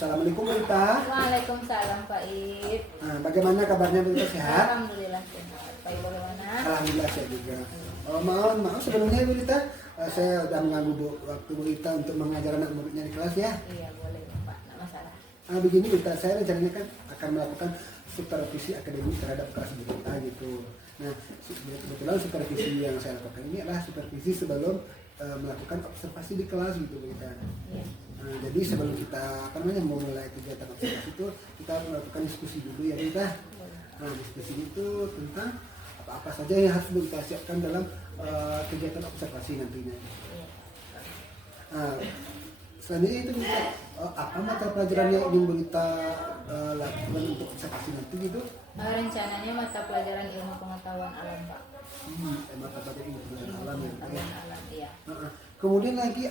Assalamualaikum Bu Rita. Waalaikumsalam Pak Ip. Nah, bagaimana kabarnya Bu Rita, sehat? Alhamdulillah sehat. Pak Ip bagaimana? Alhamdulillah sehat juga. Maaf sebelumnya Bu Rita, saya udah mengganggu waktu Bu Rita untuk mengajar anak muridnya di kelas ya. Iya boleh Pak, tidak masalah. Begini Bu Rita, saya rencananya kan akan melakukan supervisi akademik terhadap kelas Bu Rita gitu. Nah, kebetulan supervisi yang saya lakukan ini adalah supervisi sebelum melakukan observasi di kelas gitu Bu Rita. Iya. Nah, jadi sebelum kita memulai kegiatan observasi itu kita melakukan diskusi dulu ya kita. Nah, diskusi itu tentang apa-apa saja yang harus kita siapkan dalam kegiatan observasi nantinya. Iya. Nah, selanjutnya itu kita apa mata pelajaran yang ingin kita lakukan untuk observasi nanti gitu? Rencananya mata pelajaran ilmu pengetahuan alam Pak. Mata pelajaran ilmu pengetahuan alam ya. Pengetahuan alam, iya. Kemudian lagi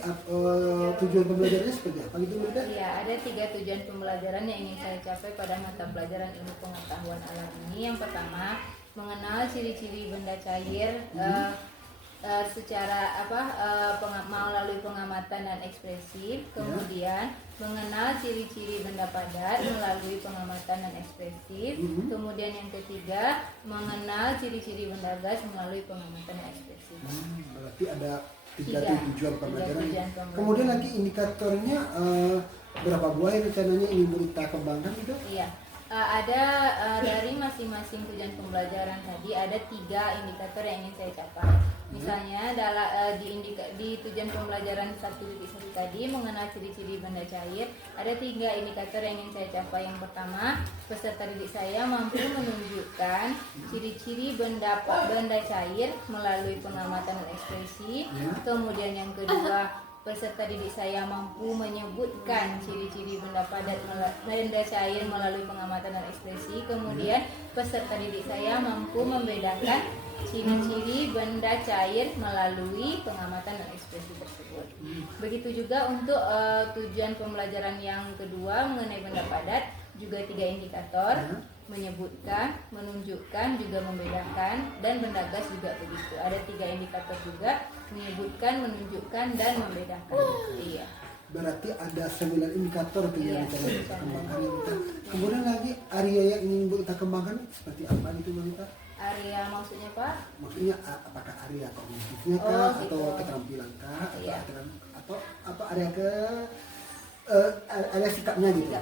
tujuan pembelajarannya seperti apa gitu Bu Rita? Iya, ada 3 tujuan pembelajaran yang ingin saya capai pada mata pelajaran ilmu pengetahuan alam ini. Yang pertama, mengenal ciri-ciri benda cair secara melalui pengamatan dan ekspresi. Kemudian mengenal ciri-ciri benda padat melalui pengamatan dan ekspresi. Kemudian yang ketiga, mengenal ciri-ciri benda gas melalui pengamatan dan ekspresi. Berarti ada tiga tujuan pembelajaran. Kemudian lagi indikatornya berapa buah yang rencananya ingin Bu Rita kembangkan gitu? Iya. Ada dari masing-masing tujuan pembelajaran tadi ada 3 indikator yang ingin saya capai. Misalnya di tujuan pembelajaran 1.1 tadi mengenal ciri-ciri benda cair, ada 3 indikator yang ingin saya capai. Yang pertama, peserta didik saya mampu menunjukkan ciri-ciri benda cair melalui pengamatan dan ekspresi. Kemudian yang kedua, peserta didik saya mampu menyebutkan ciri-ciri benda padat benda cair melalui pengamatan dan ekspresi. Kemudian peserta didik saya mampu membedakan ciri-ciri benda cair melalui pengamatan dan ekspresi tersebut. Begitu juga untuk tujuan pembelajaran yang kedua mengenai benda padat, juga 3 indikator, menyebutkan, menunjukkan, juga membedakan, dan benda gas juga begitu. Ada 3 indikator juga, menyebutkan, menunjukkan, dan membedakan. Iya. Berarti ada 9 indikator tuh yang kita kembangkan. Kemudian lagi area yang ingin Bu Rita kembangkan seperti apa gitu Bu Rita? Area maksudnya Pak? Maksudnya apakah area kognitifnya kah, atau keterampilan kah, atau apa area ada sikapnya gitu.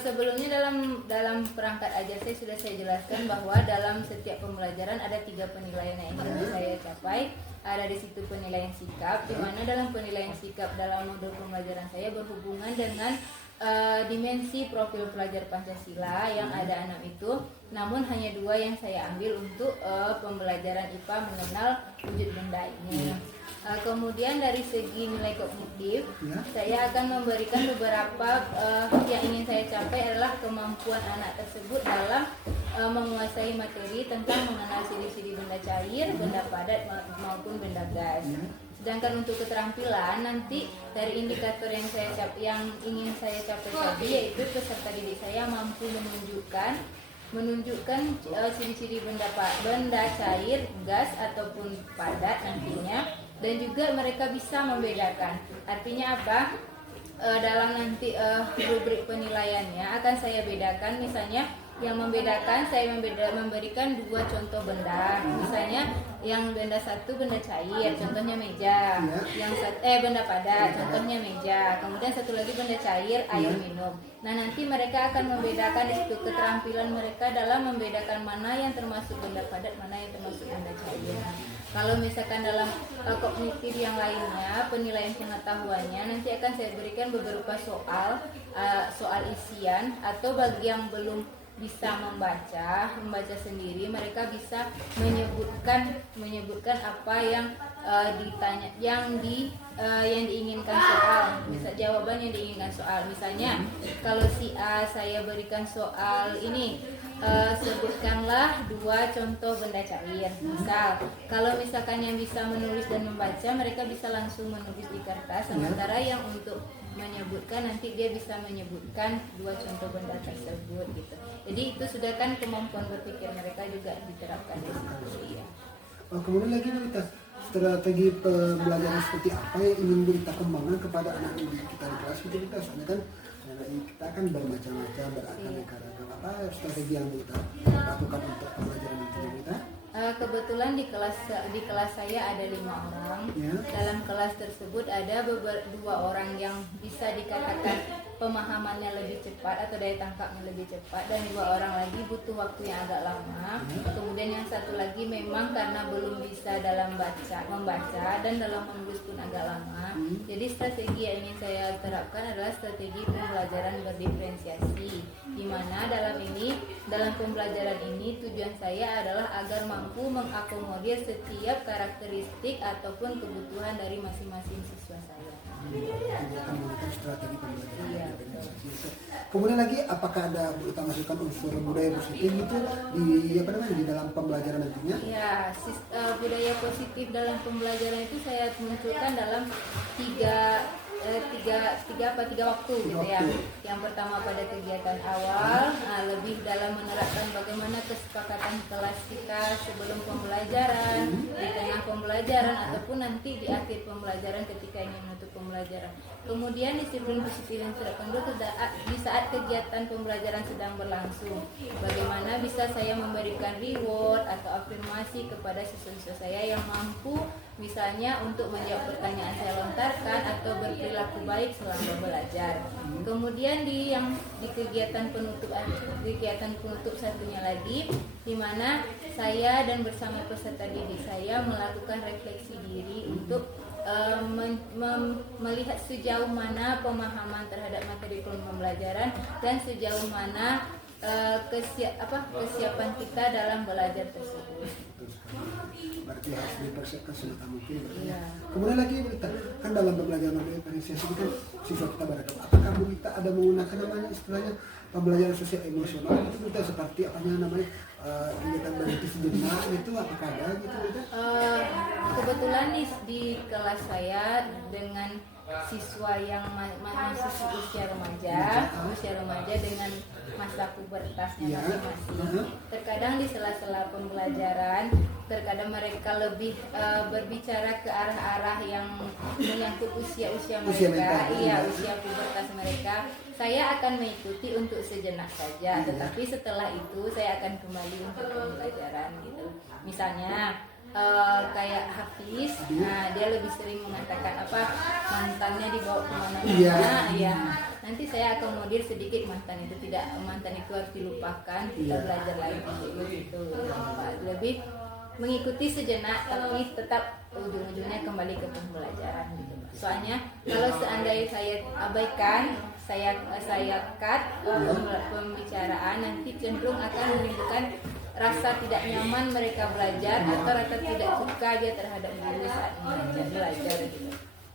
Sebelumnya dalam perangkat ajar saya sudah jelaskan bahwa dalam setiap pembelajaran ada 3 penilaian yang ingin saya capai. Ada di situ penilaian sikap, di mana dalam penilaian sikap dalam modul pembelajaran saya berhubungan dengan dimensi profil pelajar Pancasila yang ada 6 itu. Namun hanya 2 yang saya ambil untuk pembelajaran IPA mengenal wujud benda ini. Kemudian dari segi nilai kognitif, saya akan memberikan beberapa yang ingin saya capai adalah kemampuan anak tersebut dalam menguasai materi tentang mengenal ciri-ciri benda cair, benda padat maupun benda gas. Sedangkan untuk keterampilan nanti dari indikator yang ingin saya capai tadi, yaitu peserta didik saya mampu menunjukkan ciri-ciri benda cair, gas ataupun padat nantinya. Dan juga mereka bisa membedakan. Artinya apa? Dalam nanti rubrik penilaiannya akan saya bedakan, misalnya yang membedakan saya memberikan 2 contoh benda. Misalnya yang benda 1 benda cair, contohnya meja. Benda padat, contohnya meja. Kemudian satu lagi benda cair, air minum. Nah, nanti mereka akan membedakan itu keterampilan mereka dalam membedakan mana yang termasuk benda padat, mana yang termasuk benda cair. Kalau misalkan dalam kognitif yang lainnya, penilaian pengetahuannya nanti akan saya berikan beberapa soal isian, atau bagi yang belum bisa membaca sendiri, mereka bisa menyebutkan apa yang ditanya, yang diinginkan soal, jawaban yang diinginkan soal. Misalnya kalau si A saya berikan soal ini, sebutkanlah 2 contoh benda cair. Misal, kalau misalkan yang bisa menulis dan membaca, mereka bisa langsung menulis di kertas. Sementara yang untuk menyebutkan, nanti dia bisa menyebutkan 2 contoh benda tersebut gitu. Jadi itu sudah kan kemampuan berpikir mereka juga diterapkan di situ. Iya. Kemudian lagi kita strategi pembelajaran seperti apa yang ingin kita kembangkan kepada anak didik kita di kelas itu kita soalnya kan anak didik kita kan bermacam-macam beraneka ragam apa strategi yang kita lakukan untuk pembelajaran itu kita. Kebetulan di kelas saya ada 5 orang. Ya. Dalam kelas tersebut ada 2 orang yang bisa dikatakan pemahamannya lebih cepat atau daya tangkapnya lebih cepat, dan 2 orang lagi butuh waktu yang agak lama. Kemudian yang satu lagi memang karena belum bisa dalam membaca dan dalam menulis pun agak lama. Jadi strategi yang ingin saya terapkan adalah strategi pembelajaran berdiferensiasi, di mana dalam pembelajaran ini tujuan saya adalah agar mampu mengakomodir setiap karakteristik ataupun kebutuhan dari masing-masing siswa saya. Menggunakan strategi pembelajaran. Iya. Kemudian lagi apakah ada kita masukkan unsur budaya positif itu di dalam pembelajaran nantinya? Ya, budaya positif dalam pembelajaran itu saya munculkan dalam tiga waktu gitu ya. Yang pertama pada kegiatan awal, lebih dalam menerapkan bagaimana kesepakatan kelas kita sebelum pembelajaran, di tengah pembelajaran ataupun nanti di akhir pembelajaran ketika ingin menutup pembelajaran. Kemudian disiplin positif yang diterapkan dulu di saat kegiatan pembelajaran sedang berlangsung. Bagaimana bisa saya memberikan reward atau afirmasi kepada siswa-siswa saya yang mampu misalnya untuk menjawab pertanyaan saya lontarkan atau berperilaku baik selama belajar. Kemudian di kegiatan penutup satunya lagi, di mana saya dan bersama peserta didik saya melakukan refleksi diri untuk melihat sejauh mana pemahaman terhadap materi pembelajaran dan sejauh mana kesiapan kita dalam belajar tersebut. Berarti harus dipersiapkan semaksimal mungkin. Iya. Kemudian lagi kan dalam pembelajaran diferensiasi itu kan siswa kita beragam. Apakah Bu Ita ada menggunakan namanya istilahnya pembelajaran sosial emosional itu kita seperti namanya kegiatan berhenti sejenak itu apakah ada gitu Bu Ita? Kebetulan di kelas saya dengan siswa yang masih usia remaja dengan masa pubertasnya masing-masing. Terkadang di sela-sela pembelajaran, terkadang mereka lebih berbicara ke arah-arah yang menyangkut usia mereka, usia pubertas mereka. Saya akan mengikuti untuk sejenak saja, tetapi setelah itu saya akan kembali untuk pembelajaran gitu. Misalnya kayak Hafiz, dia lebih sering mengatakan mantannya dibawa kemana-mana, nanti saya akomodir sedikit mantan itu harus dilupakan, kita belajar lagi gitu, lebih mengikuti sejenak tapi tetap ujung-ujungnya kembali ke pembelajaran gitu. Soalnya kalau seandainya saya abaikan, saya cut pembicaraan, nanti cenderung akan menimbulkan rasa tidak nyaman mereka belajar atau rasa tidak suka dia terhadap guru saat belajar gitu.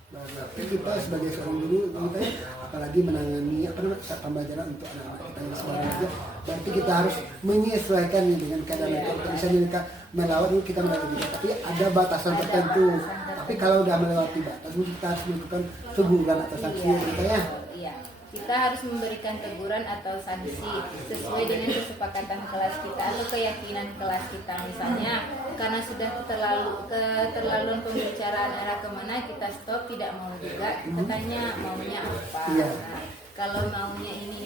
Tapi kita sebagai seorang guru kita apalagi menangani pembelajaran untuk anak-anak kita yang sekolah aja, berarti kita harus menyesuaikan dengan keadaan mereka. Misalnya mereka melawat kita melewati, tapi ada batasan tertentu. Tapi kalau udah melewati batas, kita harus melakukan teguran atau sanksi kita ya. Iya. Kita harus memberikan teguran atau sanksi sesuai dengan kesepakatan kelas kita atau keyakinan kelas kita. Misalnya karena sudah keterlaluan pembicaraan arah kemana, kita stop, tidak mau juga, kita tanya maunya apa. Nah, kalau maunya ini,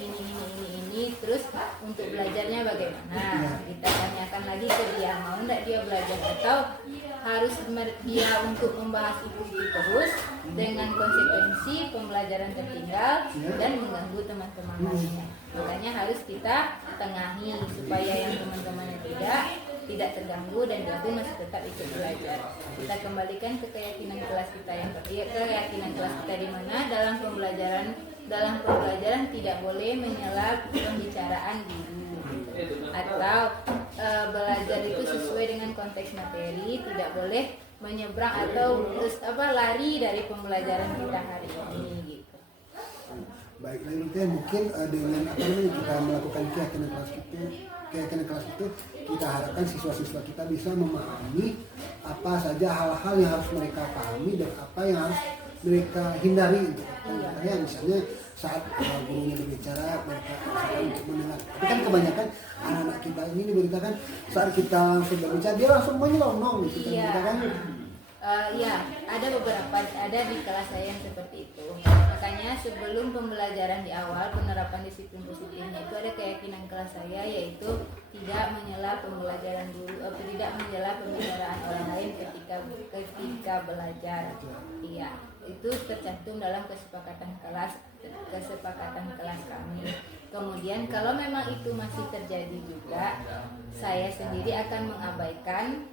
terus untuk belajarnya bagaimana? Kita tanyakan lagi ke dia, mau enggak dia belajar atau harus dia untuk membahas itu terus dengan konsekuensi pembelajaran tertinggal dan mengganggu teman-teman lainnya. Makanya harus kita tengahi supaya yang teman-temannya tidak terganggu dan dia pun masih tetap ikut belajar. Kita kembalikan ke keyakinan kelas kita di mana dalam pembelajaran tidak boleh menyela pembicaraan guru atau belajar itu sesuai dengan konteks materi, tidak boleh menyeberang atau lari dari pembelajaran kita hari ini gitu. Baik, lalu mungkin dengan kita melakukan keyakinan kelas itu kita harapkan siswa-siswa kita bisa memahami apa saja hal-hal yang harus mereka pahami dan apa yang harus mereka hindari untuk misalnya saat gurunya berbicara mereka untuk mendengar. Tapi kan kebanyakan anak-anak kita ini diberitakan saat kita langsung berbicara dia langsung menyelonong gitu kan. Ya, ada beberapa, ada di kelas saya yang seperti itu. Makanya sebelum pembelajaran di awal, penerapan disiplin positifnya itu ada keyakinan kelas saya, yaitu tidak menyela pembelajaran guru, tidak menyela pembicaraan orang lain ketika belajar. Iya, itu tercantum dalam kesepakatan kelas kami. Kemudian kalau memang itu masih terjadi juga, saya sendiri akan mengabaikan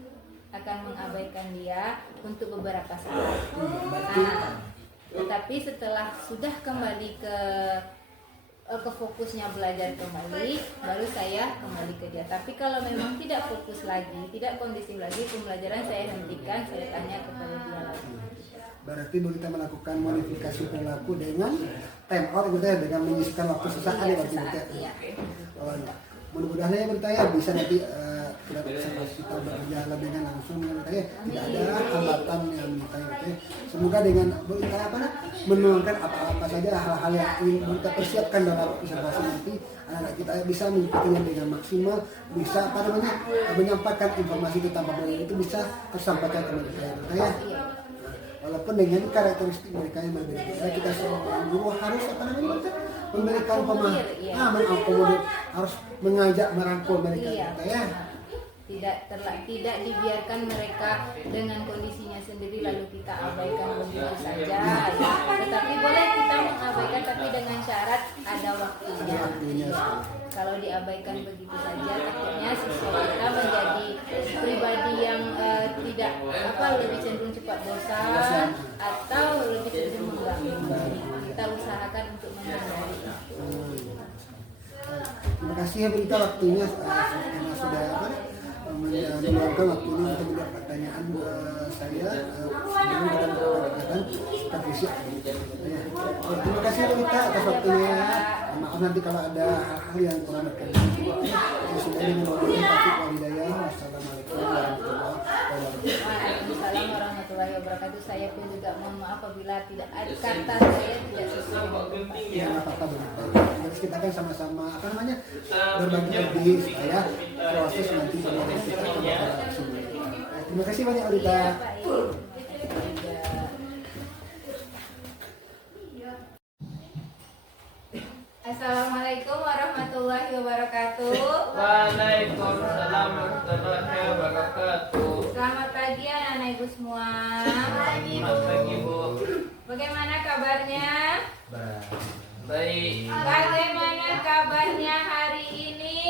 dia untuk beberapa saat. Nah, tetapi setelah sudah kembali ke fokusnya belajar kembali, baru saya kembali kerja. Tapi kalau memang tidak fokus lagi, tidak kondisif lagi, pembelajaran saya hentikan, saya tanya kepada dia lagi. Berarti kita melakukan modifikasi perilaku dengan time out gitu ya, dengan menyisihkan waktu sesaat ya waktu kita. Iya. Oh, ya. Mudah-mudahan ya bertanya bisa nanti kita berjalan dengan langsung bertanya tidak ada hambatan yang bertanya. Semoga dengan bertanya menuangkan apa-apa saja hal-hal yang ingin kita persiapkan dalam observasi nanti, anak-anak kita bisa mengikutinya dengan maksimal, bisa menyampaikan informasi tentang pembelajaran itu bisa tersampaikan ke mereka ya bertanya. Walaupun dengan karakteristik mereka yang berbeda, kita seorang guru harus memberikan pemahaman, harus mengajak merangkul mereka ya. Tidak dibiarkan mereka dengan kondisinya sendiri lalu kita abaikan begitu saja ya. Tetapi boleh kita mengabaikan tapi dengan syarat ada waktunya. Kalau diabaikan begitu saja takutnya siswa kita menjadi pribadi yang tidak lebih cenderung cepat bosan atau lebih cenderung mengganggu. Kita usahakan untuk menghindari itu. Terima kasih ya Berita waktunya karena sudah meluangkan waktunya untuk menjawab pertanyaan saya sebelum dalam kegiatan supervisi. Terima kasih Berita atas waktunya. Maaf nanti kalau ada hal-hal yang kurang berkenan. Sudah mengucapkan taufiq wal hidayah. Wassalamualaikum warahmatullahi wabarakatuh. Waalaikumsalam warahmatullahi wabarakatuh. Saya pun juga mohon maaf apabila tidak ada kata saya tidak sesuai dengan apa-apa Terus kita kan sama-sama berbagi lebih supaya proses nanti pembelajaran kita akan berlangsung. Terima kasih banyak Alita. Assalamualaikum warahmatullahi wabarakatuh. Waalaikumsalam warahmatullahi wabarakatuh. Selamat pagi anak-anak ibu semua. Selamat pagi Bu. Bagaimana kabarnya? Baik. Bagaimana kabarnya hari ini?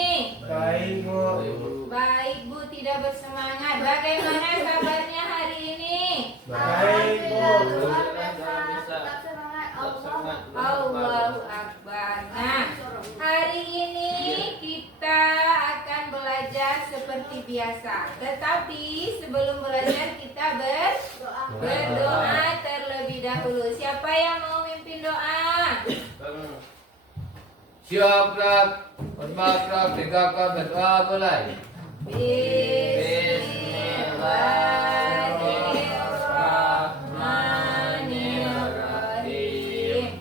Baik Bu. Baik Bu, tidak bersemangat. Bagaimana kabarnya hari ini? Baik Bu. Allahu Akbar. Nah, hari ini kita akan belajar seperti biasa. Tetapi sebelum belajar kita berdoa terlebih dahulu. Siapa yang mau mimpin doa? Siap Rab. Bermakna tiga kali berdoa mulai. Bismillahirrahmanirrahim.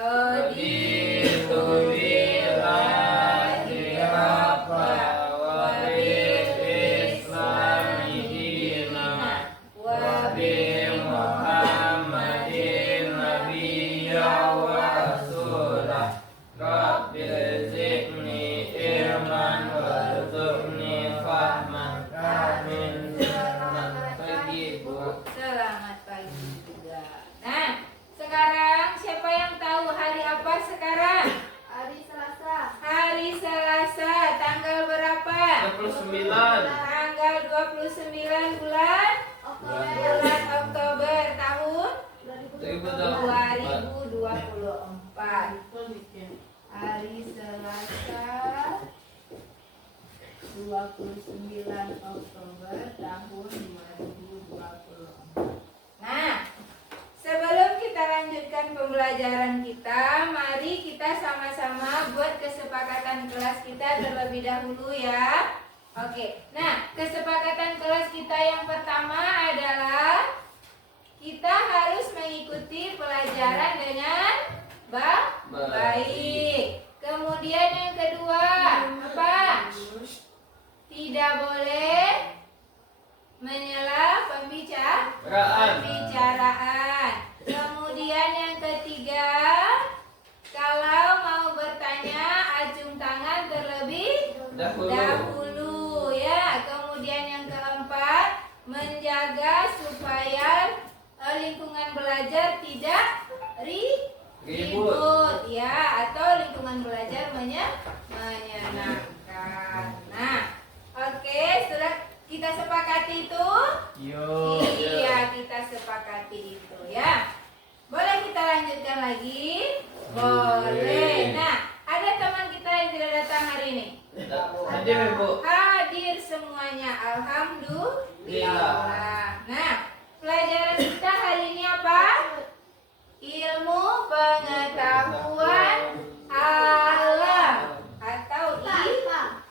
Raditu billahi rabba wa bil islami dinan wa bi Muhammadin nabiyya wa rasulah. Rabbil zidni ilman warzuqni fahman. Amin. Selamat pagi Bu. Selamat pagi juga. Nah, sekarang siapa yang tahu hari apa sekarang? Hari Selasa. Hari Selasa, tanggal berapa? 29. Tanggal 29 bulan Oktober tahun 2024. Hari Selasa 29 Oktober tahun 2024. Nah, sebelum kita lanjutkan pembelajaran kita, mari kita sama-sama buat kesepakatan kelas kita terlebih dahulu ya. Oke, nah kesepakatan kelas kita yang pertama adalah kita harus mengikuti pelajaran dengan baik. Kemudian yang kedua, apa? Tidak boleh menyela pembicaraan. lingkungan belajar tidak Ribut. ribut ya, atau lingkungan belajar menyenangkan. Nah, oke, sudah kita sepakati itu? Yo. Iya, kita sepakati itu ya. Boleh kita lanjutkan lagi? Boleh. Nah, ada teman kita yang tidak datang hari ini? Hadir, Bu. Hadir semuanya, alhamdulillah. Nah, pelajaran kita hari ini apa? Ilmu pengetahuan alam atau IPA.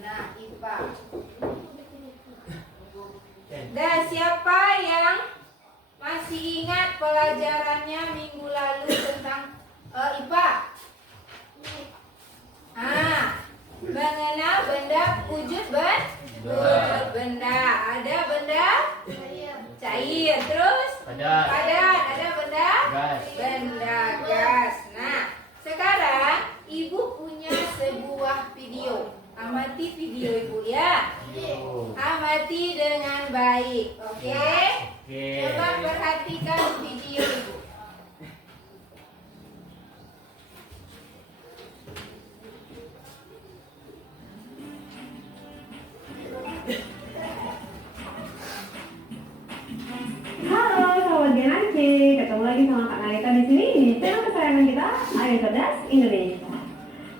Nah, IPA. Dan siapa yang masih ingat pelajarannya minggu lalu tentang IPA? Mengenal benda wujud benda. Ada benda cair, terus Padat. ada benda Gas. benda gas. Nah, sekarang ibu punya sebuah video. Amati video ibu ya. Amati dengan baik, oke? Oke. Coba perhatikan video ibu. Halo, sahabat Genarci, ketemu lagi sama Kak Narita di sini di channel kesayangan kita, Ayo Cerdas Indonesia.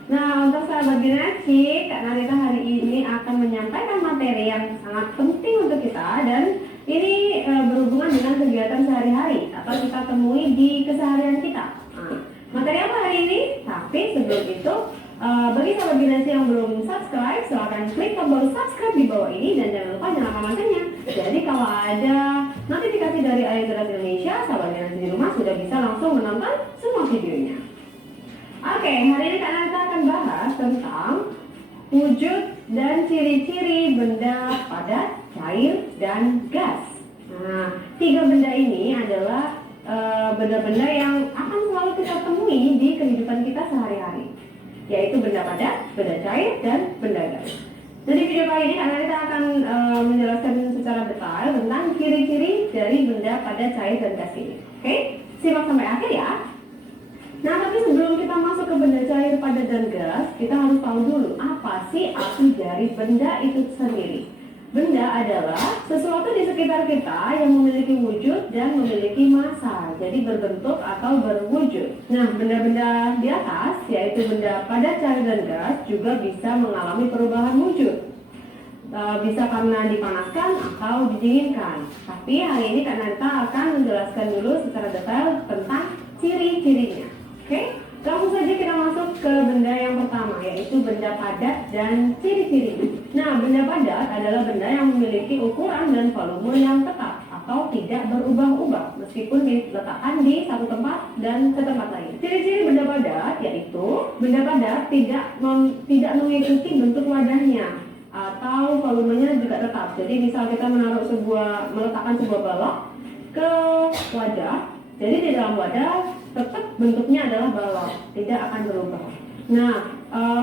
Nah, untuk sahabat Genarci, Kak Narita hari ini akan menyampaikan materi yang sangat penting untuk kita dan ini berhubungan dengan kegiatan sehari-hari atau kita temui di keseharian kita. Nah, materi apa hari ini? Tapi sebelum itu, bagi sahabat Genarci yang belum subscribe, silahkan klik tombol subscribe di bawah ini dan jangan lupa nyalakan loncengnya. Jadi kalau ada notifikasi dari Ayo Cerdas Indonesia, sahabat Genarci di rumah sudah bisa langsung menonton semua videonya. Oke, hari ini Kak Narita akan bahas tentang wujud dan ciri-ciri benda padat, cair, dan gas. Nah, tiga benda ini adalah benda-benda yang akan selalu kita temui di kehidupan kita sehari-hari, yaitu benda padat, benda cair, dan benda gas. Jadi video kali ini Kak Narita akan menjelaskan secara detail tentang ciri-ciri dari benda padat, cair, dan gas ini. Oke, simak sampai akhir ya. Nah, tapi sebelum kita masuk ke benda cair, padat, dan gas, kita harus tahu dulu apa sih arti dari benda itu sendiri. Benda adalah sesuatu di sekitar kita yang memiliki wujud dan memiliki massa, jadi berbentuk atau berwujud. Nah, benda-benda di atas, yaitu benda padat, cair, dan gas, juga bisa mengalami perubahan wujud. Bisa karena dipanaskan atau didinginkan. Tapi hari ini Kak Narita akan menjelaskan dulu secara detail tentang ciri-cirinya. Oke, langsung saja kita masuk ke benda yang pertama, yaitu benda padat dan ciri-cirinya. Nah, benda padat adalah benda yang memiliki ukuran dan volume yang tetap atau tidak berubah-ubah meskipun diletakkan di satu tempat dan ke tempat lain. Ciri-ciri benda padat yaitu benda padat tidak mengikuti bentuk wadahnya atau volumenya juga tetap. Jadi misal kita meletakkan sebuah balok ke wadah, jadi di dalam wadah tetap bentuknya adalah balok, tidak akan berubah. Nah,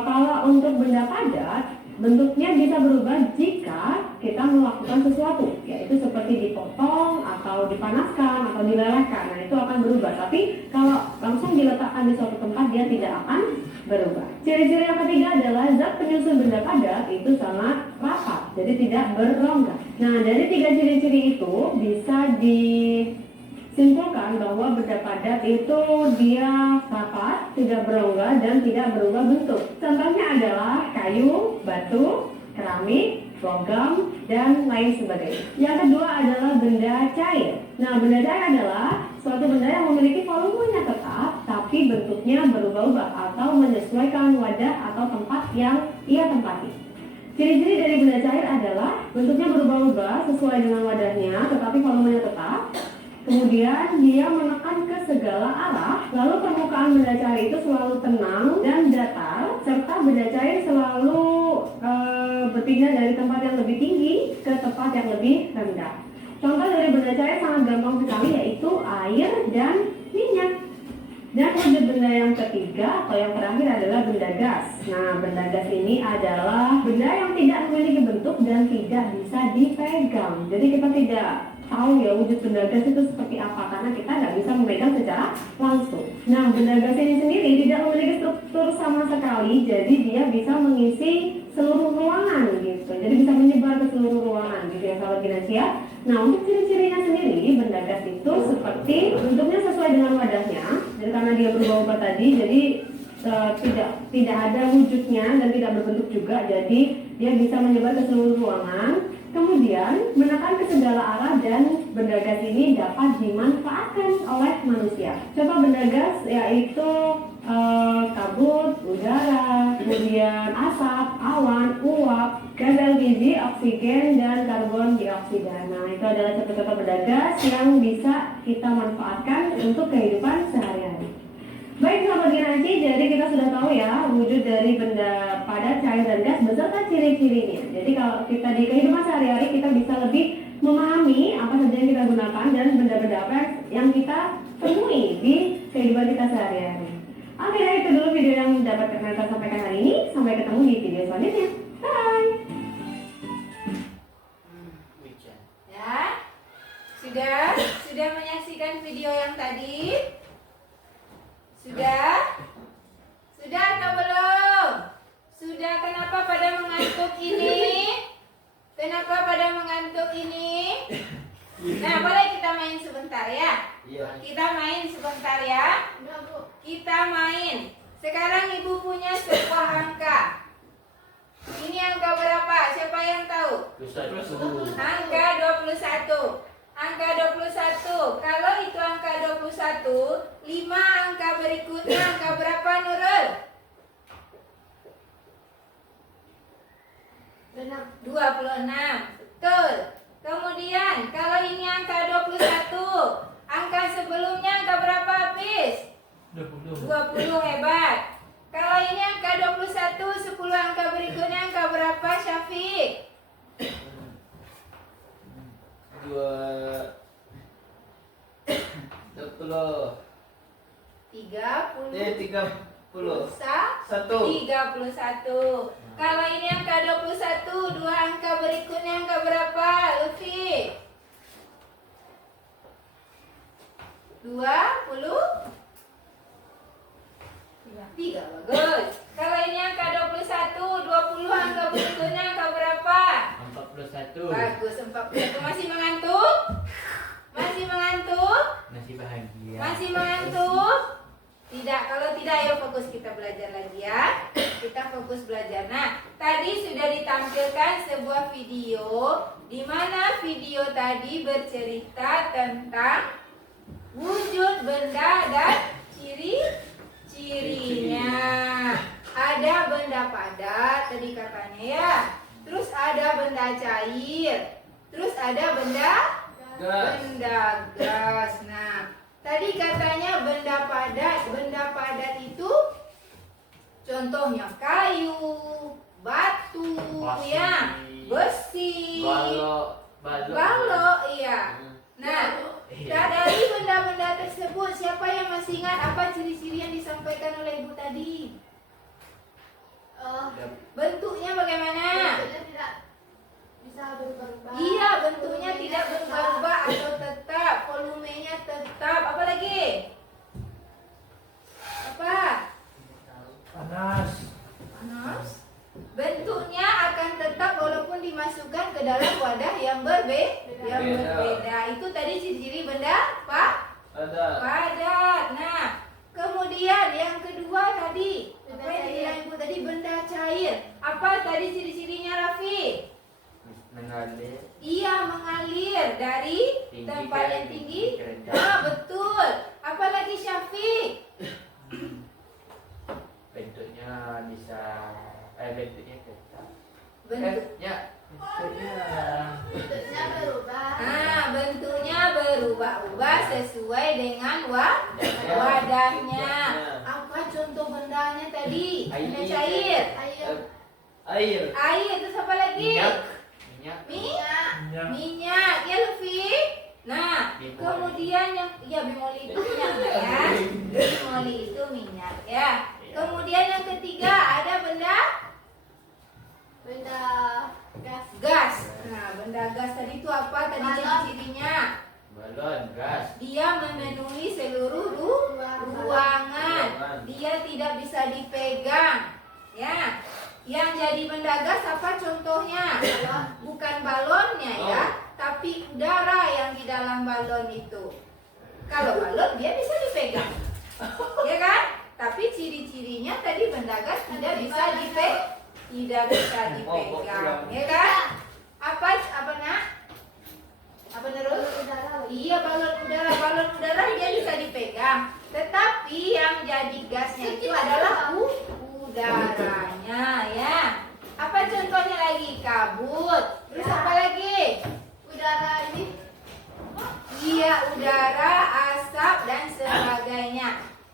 kalau untuk benda padat, bentuknya bisa berubah jika kita melakukan sesuatu, yaitu seperti dipotong atau dipanaskan atau dilelehkan. Nah, itu akan berubah. Tapi kalau langsung diletakkan di suatu tempat, dia tidak akan berubah. Ciri-ciri yang ketiga adalah zat penyusun benda padat itu sangat rapat, jadi tidak berrongga. Nah, dari tiga ciri-ciri itu bisa disimpulkan bahwa benda padat itu dia rapat, tidak berongga, dan tidak berubah bentuk. Contohnya adalah kayu, batu, keramik, logam, dan lain sebagainya. Yang kedua adalah benda cair. Nah, benda cair adalah suatu benda yang memiliki volumenya tetap, tapi bentuknya berubah-ubah atau menyesuaikan wadah atau tempat yang ia tempati. Ciri-ciri dari benda cair adalah bentuknya berubah-ubah sesuai dengan wadahnya, tetapi volumenya tetap. Kemudian dia menekan ke segala arah, lalu permukaan benda cair itu selalu tenang dan datar, serta benda cair selalu berpindah dari tempat yang lebih tinggi ke tempat yang lebih rendah. Contoh dari benda cair sangat gampang sekali, yaitu air dan minyak. Dan wujud benda yang ketiga atau yang terakhir adalah benda gas. Nah, benda gas ini adalah benda yang tidak memiliki bentuk dan tidak bisa dipegang. Jadi kita tidak tahu ya wujud benda gas itu seperti apa karena kita nggak bisa memegang secara langsung. Nah, benda gas ini sendiri tidak memiliki struktur sama sekali, jadi dia bisa mengisi seluruh ruangan gitu. Jadi bisa menyebar ke seluruh ruangan gitu ya sahabat Ginasia. Nah, untuk ciri-cirinya sendiri benda gas itu seperti bentuknya sesuai dengan wadahnya. Jadi karena dia berubah-ubah tadi, jadi tidak ada wujudnya dan tidak berbentuk juga. Jadi dia bisa menyebar ke seluruh ruangan. Kemudian menekan ke segala arah dan benda gas ini dapat dimanfaatkan oleh manusia. Contoh benda gas yaitu kabut, udara, kemudian asap, awan, uap, gas LPG, oksigen, dan karbon dioksida. Nah, itu adalah contoh-contoh benda gas yang bisa kita manfaatkan untuk kehidupan sehari-hari. Baik sahabat Ginaci, jadi kita sudah tahu ya wujud dari benda padat, cair, dan gas beserta ciri-cirinya. Jadi kalau kita di kehidupan sehari-hari kita bisa lebih memahami apa saja yang kita gunakan dan benda-benda apa yang kita temui di kehidupan kita sehari-hari. Oke, itu dulu video yang dapat kita sampaikan hari ini. Sampai ketemu di video selanjutnya. Bye! Ya, sudah menyaksikan video yang tadi? Sudah atau belum? Sudah. Kenapa pada mengantuk ini? Nah, boleh kita main sebentar ya? Iya. Kita main sebentar ya? Kita main. Sekarang ibu punya sebuah angka. Ini angka berapa? Siapa yang tahu? Angka 21. Angka 21. Kalau itu angka 21, 5 angka berikutnya angka berapa, Nurul? 26. Betul. Kemudian kalau ini angka 21, angka sebelumnya angka berapa, Hafiz? 20. Hebat. Kalau ini angka 21, 10 angka berikutnya angka berapa, Syafiq? 20. 31. Kalau ini angka 21, 2 angka berikutnya angka berapa, Lutfi? 23. Bagus. Kalau ini angka 21, 20 angka berikutnya angka berapa? 41. Bagus, 41. Masih mengantuk? Masih mengantuk? Masih bahagia. Masih mengantuk? Tidak, kalau tidak ayo fokus kita belajar lagi ya. Kita fokus belajar. Nah, tadi sudah ditampilkan sebuah video di mana video tadi bercerita tentang wujud benda dan ciri-cirinya. Ada benda padat tadi katanya ya. Terus ada benda cair. Terus ada benda gas. Nah, tadi katanya benda padat itu contohnya kayu, batu, ya, besi, balok, iya. Nah, dari benda-benda tersebut siapa yang masih ingat apa ciri-ciri yang disampaikan oleh Ibu tadi? Bentuknya bagaimana? Tidak bisa berubah-ubah. Iya, bentuknya tidak berubah-ubah atau tetap, volumenya tetap. Apa lagi? Apa? Panas. Bentuknya akan tetap walaupun dimasukkan ke dalam wadah yang berbeda. Itu tadi ciri-ciri benda padat. Nah, kemudian yang kedua tadi apa yang dibilang Ibu tadi, benda cair. Apa tadi ciri-cirinya, Raffi? Mengalir. Iya, mengalir dari Tinggi tempat yang ke tinggi. rendah. Nah, betul. Apalagi Syafiq? Bentuknya bisa bentuknya tetap. Bentuknya berubah. Nah, bentuknya berubah-ubah sesuai dengan wadahnya. Apa contoh bendanya tadi? Benda cair. Air. Terus apa lagi? Minyak. Minyak. Ya, Lufi. Nah, kemudian yang bimoli itu minyak ya. Bimoli itu minyak ya. Kemudian yang ketiga ada benda gas. gas. Nah, benda gas tadi itu apa? Tadi Balon. ciri-cirinya. Balon, gas. Dia memenuhi seluruh ruangan. Dia tidak bisa dipegang. Ya. Yang jadi benda gas apa contohnya? Bukan balonnya ya, tapi udara yang di dalam balon itu. Kalau balon dia bisa dipegang. Ya kan? Tapi ciri-cirinya tadi benda gas tidak bisa dipegang. Ya kan? Apa nak? Apa terus? Iya, balon udara dia bisa dipegang. Tetapi yang jadi gasnya itu adalah udaranya ya. Apa contohnya lagi? Kabut. Terus apa lagi? Udara ini. Iya, udara, asap dan sebagainya.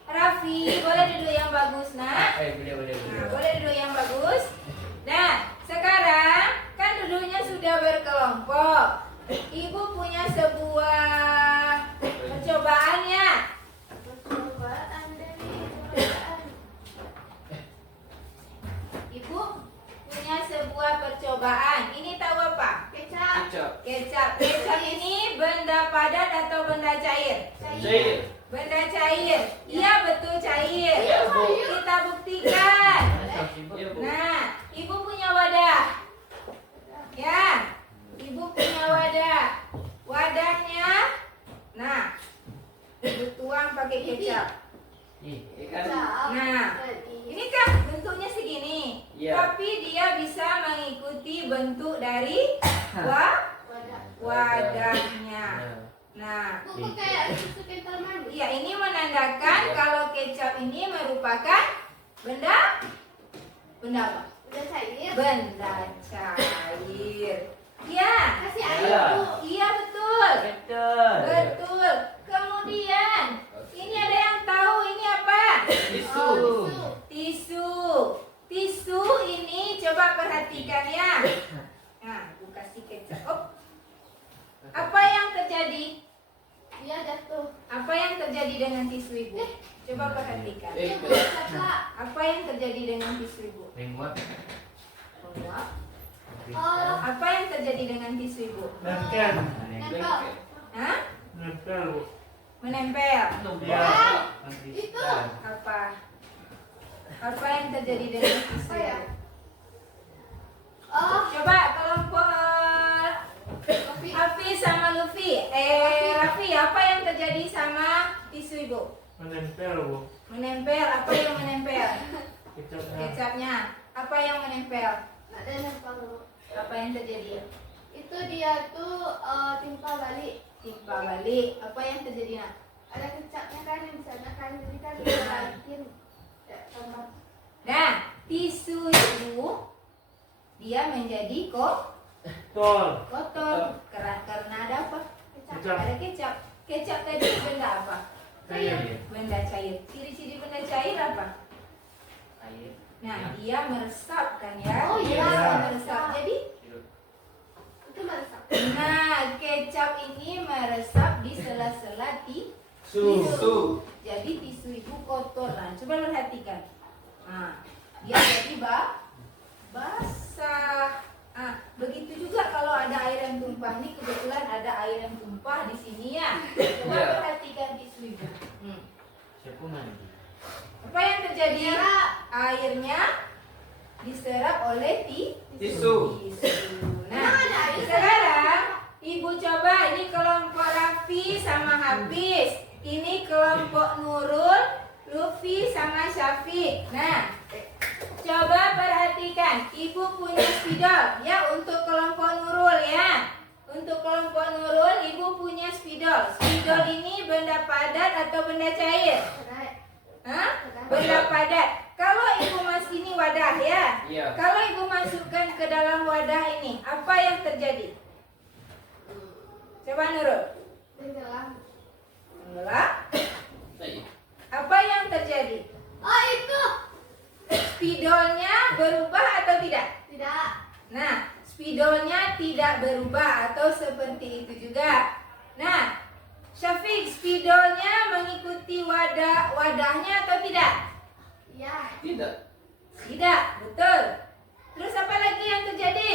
Raffi, boleh duduk yang bagus nak? Boleh. Nah, boleh duduk yang bagus. Nah, sekarang kan duduknya sudah berkelompok. Ibu punya sebuah percobaan ya. Percobaan dari percobaan. Ibu punya sebuah percobaan. Ini tahu apa? Kecap. Kecap. Kecap ini benda padat atau benda cair? Cair. Benda cair. Iya, betul cair. Iya, Bu. Kita buktikan. Iya, Bu. Nah, ibu punya wadah. Ya, ibu punya wadah. Wadahnya, nah, ibu tuang pakai kecap. Ikan. Nah, ini kan bentuknya segini, Iya. tapi dia bisa mengikuti bentuk dari wadahnya. Nah, Buku kayak susu kental manis. iya ini menandakan kalau kecap ini merupakan benda apa? Udah cair. Benda cair. Iya. Kasih air Iya. Bu. Iya betul. Betul. Betul. Kemudian ini ada yang tahu ini apa? Tisu. Tisu. Tisu ini coba perhatikan ya. Nah, aku kasih kecap. Oh. Apa yang terjadi? Dia jatuh. Apa yang terjadi dengan tisu ibu? Coba perhatikan. Dia Kak. Apa yang terjadi dengan tisu ibu? Menguap. Menguap. Oh, Apa yang terjadi dengan tisu ibu? nempel. Hah? Nempel. Menempel. Itu. Apa? Apa yang terjadi dengan tisu Apa ya? ibu? Oh, Coba kelompok kopi. Hafiz sama Luffy. Raffi, apa yang terjadi sama tisu ibu? Menempel, Bu. Menempel. Apa yang menempel? Kecapnya. Kecapnya. Apa yang menempel? Ada nempel Bu. Apa yang terjadi? Itu dia tuh timpa balik. Timpa balik. Apa yang terjadi nak? Ada kecapnya kan di sana kan, jadi kan dia balikin. Ya, tambah. Nah, tisu itu dia menjadi Tol. kotor karena ada apa? Kecap. Ada kecap. Kecap tadi benda apa? Cair. Benda cair. Ciri-ciri benda cair apa? Air. Nah, dia meresap kan ya? Oh, Dia iya. bisa meresap. Jadi, Itu meresap. nah, kecap ini meresap di sela-sela Su. Jadi tisu itu kotor. Nah, coba perhatikan. Nah, dia jadi basah. Ah, begitu juga kalau ada air yang tumpah. Ini kebetulan ada air yang tumpah di sini ya. Coba Iya. perhatikan tisu itu. Siapa mandi? Apa yang terjadi? Serap. Airnya diserap oleh Tisu. Nah, sekarang ibu coba ini kelompok Raffi sama Hafiz. Ini kelompok Nurul, Luffy sama Syafiq. Nah, coba perhatikan. Ibu punya spidol ya untuk kelompok Nurul ya. Untuk kelompok Nurul, ibu punya spidol. Spidol ini benda padat atau benda cair? Cerai. Hah? Benda padat. Kalau ibu ini wadah ya. Iya. Kalau ibu masukkan ke dalam wadah ini, apa yang terjadi? Coba Nurul. Tenggelam. Tenggelam. Apa yang terjadi? Oh, itu. Spidolnya berubah atau tidak? Tidak. Nah, spidolnya tidak berubah atau seperti itu juga. Nah, spidolnya mengikuti wadahnya atau tidak? Ya. Tidak. Tidak, betul. Terus apa lagi yang terjadi?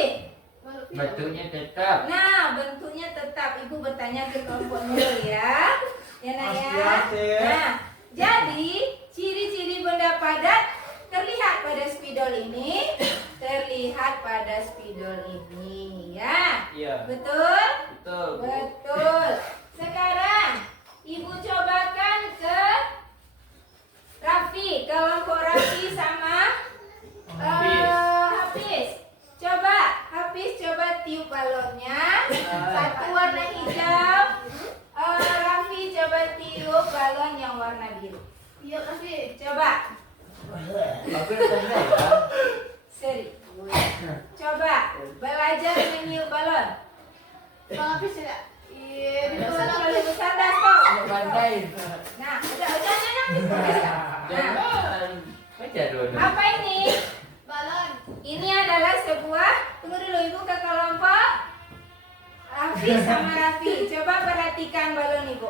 Bentuknya tetap. Nah, bentuknya tetap. Ibu bertanya ke kelompok Nurul ya. Ya, Nak ya. Nah, jadi ciri-ciri benda padat terlihat pada spidol ini. Terlihat pada spidol ini ya. Iya. Betul? Betul. Betul. Sekarang Ibu cobakan ke Raffi, kelompok Raffi sama Hafiz. Hafiz coba tiup balonnya. Satu warna hijau. Raffi coba tiup balon yang warna biru. Yuk, Raffi. Coba. Aku tanya ya. Seri. Coba belajar meniup balon. Bang Hafiz tidak? Iya, di Tidak bawah usah Hafiz. terlalu cerdas kok. Pandai. Nah, udah Nah, Jangan. Baca dulu. apa ini? Balon. Ini adalah sebuah, tunggu dulu Ibu ke kelompok Hafiz sama Raffi. Coba perhatikan balon Ibu.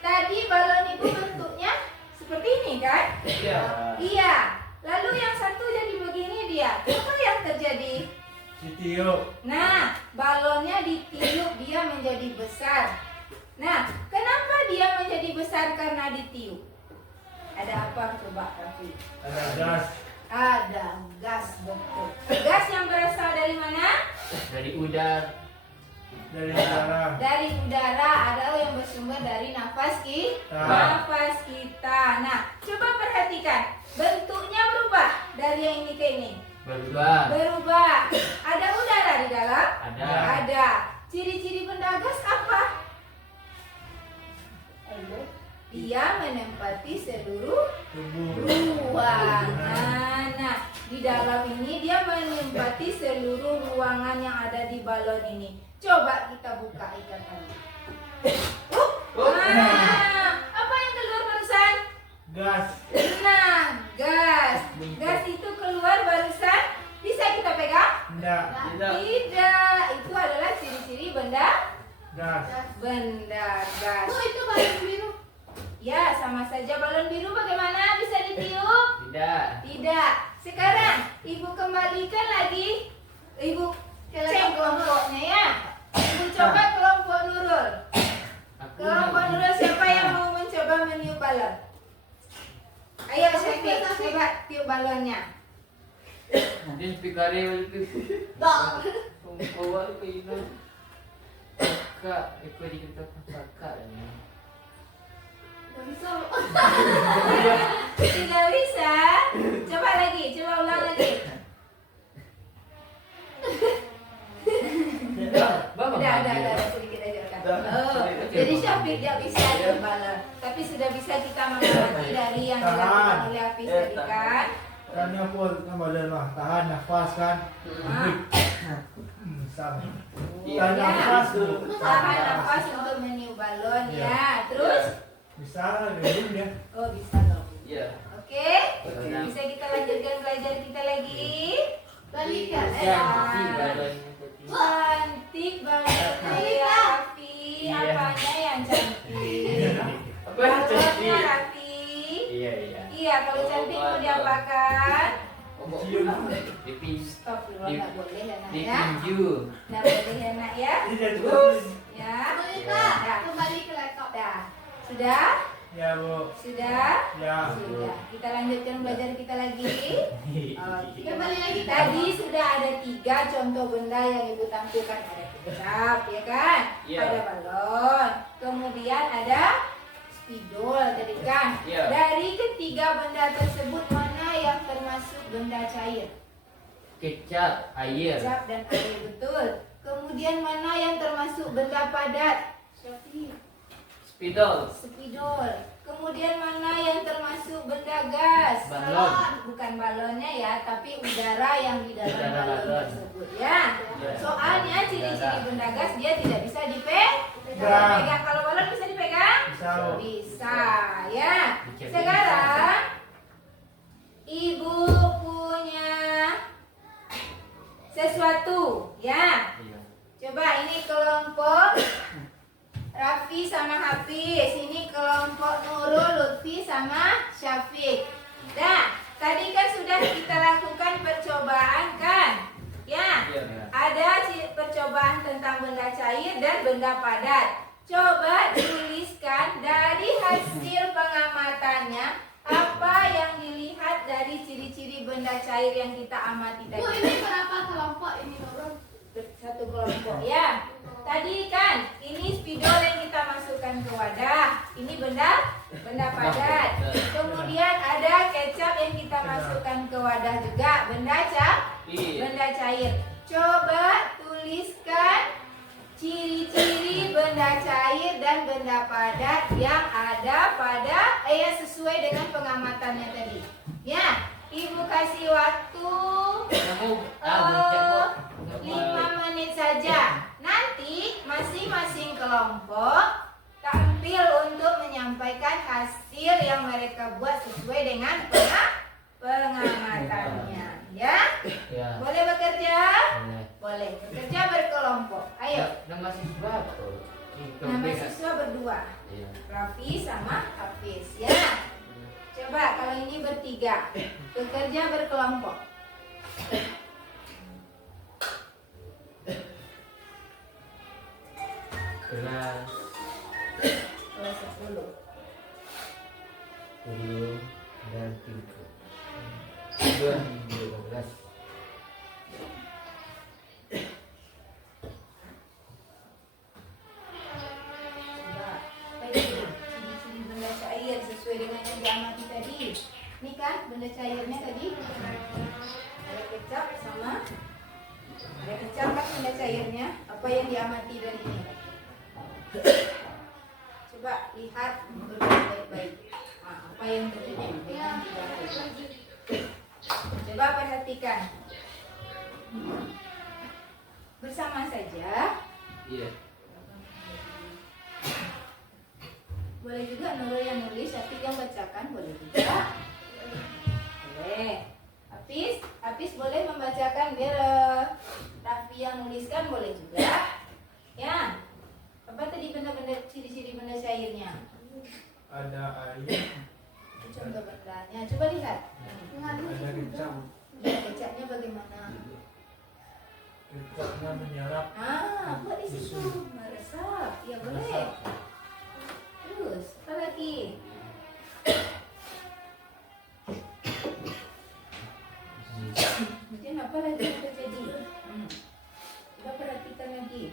Tadi balon Ibu bentuknya seperti ini kan? Iya. Iya. Lalu yang satu jadi begini dia. Apa yang terjadi? Sitio. Nah, balonnya ditiup dia menjadi besar. Nah, kenapa dia menjadi besar karena ditiup? Ada apa coba Raffi? Ada gas. Ada gas, betul. Gas yang berasal dari mana? Dari udara. Dari udara. Dari udara, adalah yang bersumber dari nafas kita. Nah, coba perhatikan. Bentuknya berubah dari yang ini ke ini. Berubah. Berubah. Ada udara di dalam? Ada. Ada. Ciri-ciri benda gas apa? Dia menempati seluruh Tubuh. ruangan. Nah, di dalam ini dia menempati seluruh ruangan yang ada di balon ini. Coba kita buka ikatannya. Nah, apa yang keluar barusan? Gas. Nah, gas. Gas itu keluar barusan. Bisa kita pegang? Tidak. Tidak. Itu adalah ciri-ciri benda Gas. gas. Oh, itu balon biru. Ya, sama saja balon biru bagaimana bisa ditiup? Tidak. Tidak. Sekarang Ibu kembalikan lagi. Ibu cek kelompoknya ya. Ibu coba kelompok Nurul. Kelompok Nurul siapa yang mau mencoba meniup balon? Ayo Syafiq, coba tiup balonnya. Mungkin speakernya itu. Dong. Awal ke ini. Kak, ikut dikita kakak ini. Gak bisa. Tidak bisa. Coba lagi, coba ulang lagi. Udah, sedikit aja kan. Oh, jadi Syafiq dia bisa tiup balon. Tapi sudah bisa kita mengamati dari yang dilakukan oleh Hafiz tadi kan. Karena pun kan badan mah tahan nafas kan. Sama. Tahan Ya. nafas tuh. Tahan nafas untuk meniup balon ya. Terus, Bisa gabung ya. oh bisa dong. Iya. Oke, bisa kita lanjutkan belajar kita lagi. Balikan. Cantik balonnya tadi. Cantik balonnya ya Raffi. Iya. Apanya yang cantik? Apa yang Balonnya cantik? Raffi. Iya, iya. Iya, kalau cantik mau diapakan? Dipis. Astagfirullah, nggak boleh ya nak ya. Ditinju. Nggak boleh ya nak ya. Ini terus. Ya. Boneka, kembali ke laptop. Dah. Sudah? Ya bu. Sudah? Ya. Sudah. Kita lanjutkan belajar kita lagi. Oke. Kembali lagi ke Tadi sudah ada 3 contoh benda yang Ibu tampilkan. Ada kecap, ya kan? Iya. Ada balon. Kemudian ada spidol tadi kan? Iya. Dari ketiga benda tersebut mana yang termasuk benda cair? Kecap, air. Kecap dan air, betul. Kemudian mana yang termasuk benda padat? Syafiq. Spidol. Spidol. Kemudian mana yang termasuk benda gas? Balon. Bukan balonnya ya, tapi udara yang di dalam Udara balon balon. tersebut ya. Ya. Soalnya ciri-ciri Udara. benda gas dia tidak bisa dipegang. Kalau balon bisa dipegang? Bisa bu. Bisa ya. Bisa. Sekarang Ibu punya sesuatu ya. Iya. Coba ini kelompok Raffi sama Hafiz. Ini kelompok Nurul, Lutfi sama Syafiq. Nah, tadi kan sudah kita lakukan percobaan kan? Ya. Ada percobaan tentang benda cair dan benda padat. Coba tuliskan dari hasil pengamatannya apa yang dilihat dari ciri-ciri benda cair yang kita amati tadi. Bu, ini berapa kelompok ini, Nurul? Satu kelompok ya. Tadi kan ini spidol yang kita masukkan ke wadah. Ini benda padat. Kemudian ada kecap yang kita masukkan ke wadah juga, benda cair. Coba tuliskan ciri-ciri benda cair dan benda padat yang ada pada yang sesuai dengan pengamatannya tadi. Ya, Ibu kasih waktu 5 menit saja. Nanti masing-masing kelompok tampil untuk menyampaikan hasil yang mereka buat sesuai dengan pengamatannya. Ya? Ya. Boleh bekerja? Boleh. Boleh. Bekerja berkelompok. Ayo. Nama siswa apa? Nama siswa berdua. Iya. Raffi sama Hafiz. Ya. Coba kalau ini bertiga. Bekerja berkelompok. Kelas Kelas 10. 10 dan 2012. Ciri-ciri benda cair sesuai dengan yang diamati tadi. Ini kan benda cairnya tadi. Ada kecap sama ada kecap kan benda cairnya. Apa yang diamati dari ini? Coba lihat baik-baik. Nah, apa yang terjadi dengan tidak baik. Coba perhatikan. Bersama saja. Iya. Boleh juga Nurul yang nulis, Syafiq yang bacakan, boleh juga. Boleh. Hafiz boleh membacakan, biar Raffi yang nuliskan boleh juga. Ya. Apa tadi benda-benda ciri-ciri benda cairnya? Ada air, Contoh bendanya. Coba lihat. ada kecap, Ya, kecapnya bagaimana? kecapnya menyerap. Buat di situ. Meresap. Ya boleh. Terus, apa lagi? Kemudian apa lagi yang terjadi? Coba perhatikan lagi.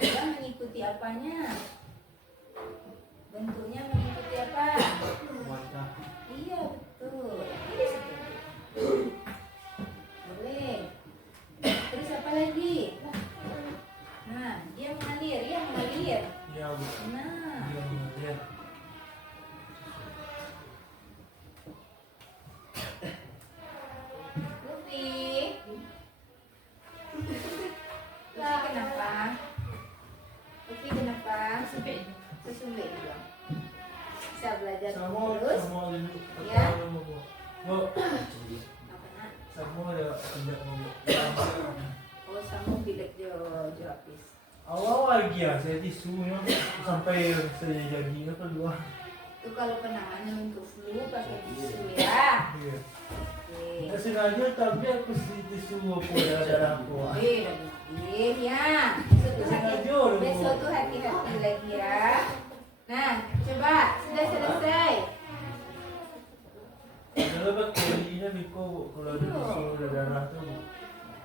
Coba mengikuti apanya? Bentuknya mengikuti apa? Wadah. Iya, betul. Ini seperti itu. Boleh. Terus apa lagi? Nah, dia mengalir, ya mengalir. Ya, betul. Nah, Dia mengalir. Lutfi. Lutfi kenapa? Lutfi kenapa? Sesumber juga. Bisa belajar Sama terus. dulu. Ya. Bu, Apa nak? sama ada tidak mau. Oh, sama bilik dia Hafiz. Awal lagi ya, saya tisunya sampai saya jadi apa dua. Itu kalau penanganan untuk flu pakai tisu ya. Iya. Oke. Nggak sengaja tapi aku sih tisu aku darah aku. Ya. Besok tuh Sengaja hati, loh. besok tuh hati-hati lagi ya. Nah, coba sudah selesai. Kalau bakterinya Biko kalau ada tisu darah tuh.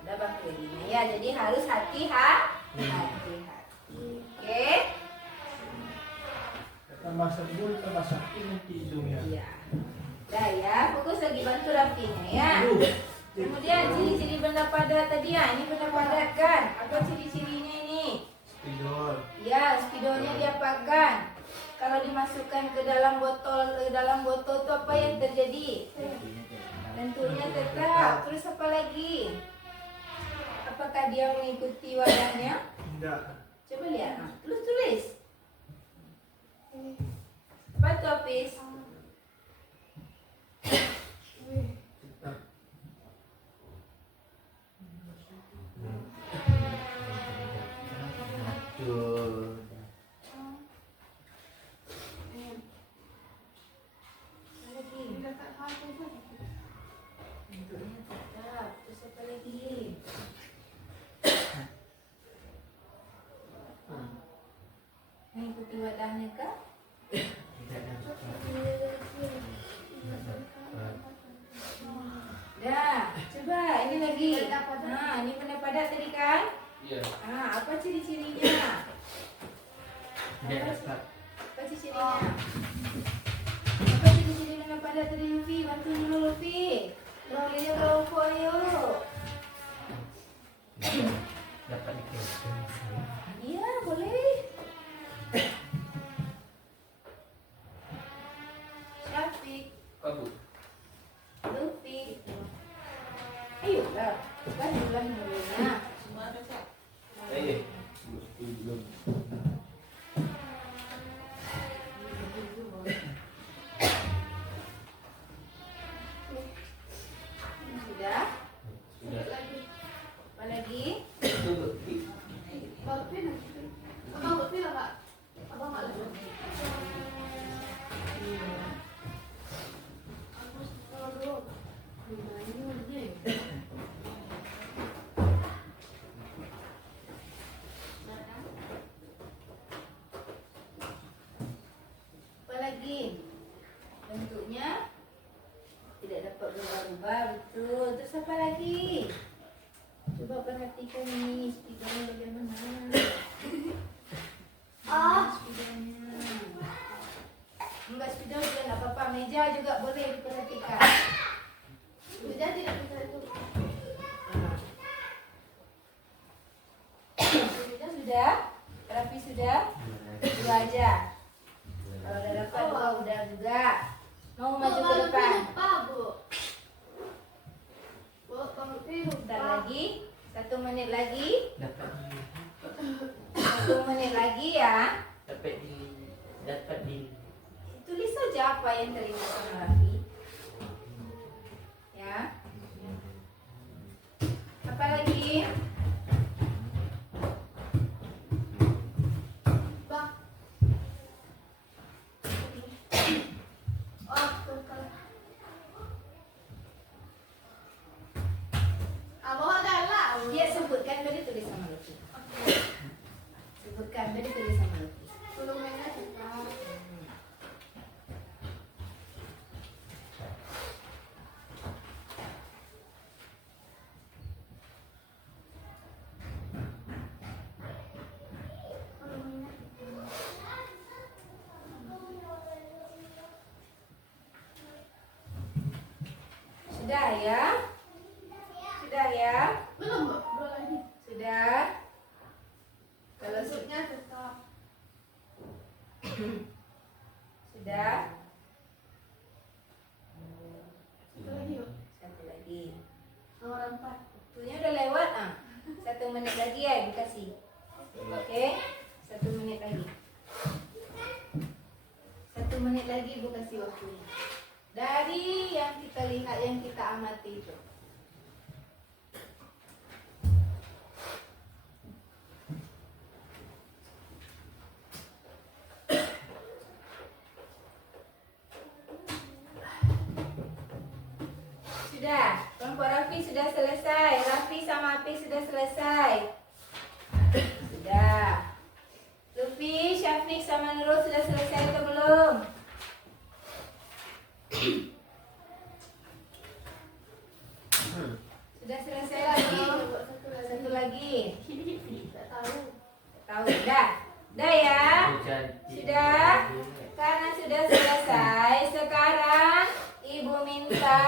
Ada bakterinya ya, jadi harus hati-hati. Oke. Tambah sebul, tambah sakit nanti hidungnya. Iya. Dah ya, fokus lagi bantu Raffinya ya. Kemudian ciri-ciri benda padat tadi ya, ini benda padat kan? Apa ciri-cirinya ini? Spidol. Ya, spidolnya diapakan? Kalau dimasukkan ke dalam botol itu apa yang terjadi? Tentunya tetap. Terus apa lagi? Apakah dia mengikuti wadahnya? Tidak. Coba lihat. Nah, tulis. Apa tuh, Hafiz? Tuh. Lagi. Dekat HP tu. Bentuknya tetap. Terus apa lagi? Mengikuti wadahnya kah? Tidak ada. Dah, coba ini lagi. Nah, ini benda padat tadi kan? Iya. Apa ciri-cirinya? Tidak dapat. Apa ciri-cirinya? Apa ciri-ciri benda padat tadi Luffy? Bantu dulu Luffy. Rolling kelompok yuk. Dapat dikaitkan. Iya, boleh. Syafiq, Abu. Luffy. Ayo lah, bantulah mulanya. Eh. Sudah? Sudah. Apa lagi? Itu bukti. Baru pindah. Abang baru pindah Kak. Abang mak lagi. Aku sekolah dulu. Apa lagi? Bentuknya tidak dapat berubah-ubah, betul. Terus apa lagi? Coba perhatikan ini speakernya bagaimana. Speakernya. Enggak speaker juga enggak apa-apa. Meja juga boleh diperhatikan. Sudah tidak bisa itu. Meja sudah? Rapi sudah? Dua aja. Kalau udah dapat dua udah juga. Mau maju ke depan. Lupa, Bu. Bu, Bang Lutfi Bentar lupa. lagi. 1 menit lagi. Dapat 1 menit lagi ya. dapat di Tulis saja apa yang teringat sama Raffi. Ya. Apa lagi? Bang. Oh, tuh kalau. Abang ada lah. Dia sebutkan beri tulis sama Raffi. Sebutkan beri tulis sama Raffi. Belum ingat juga. Belum ingat juga. Sudah ya? Sudah ya? Belum, Bu. Belum lagi. Sudah? Kalau Bentuknya tetap. sudah, Satu lagi, Bu. satu lagi. Nomor 4. Waktunya udah lewat 1 menit lagi ya dikasih. Oke, 1 menit lagi. 1 menit lagi Bu kasih waktunya. Dari yang kita lihat, yang kita amati itu. Sudah, kelompok Raffi sudah selesai. Raffi sama Api sudah selesai. Sudah. Luffy, Syafiq sama Nurul sudah selesai atau belum? Sudah selesai lagi. Satu lagi. Tak tahu. Tahu dah. Dah ya. Sudah. Karena sudah selesai, sekarang Ibu minta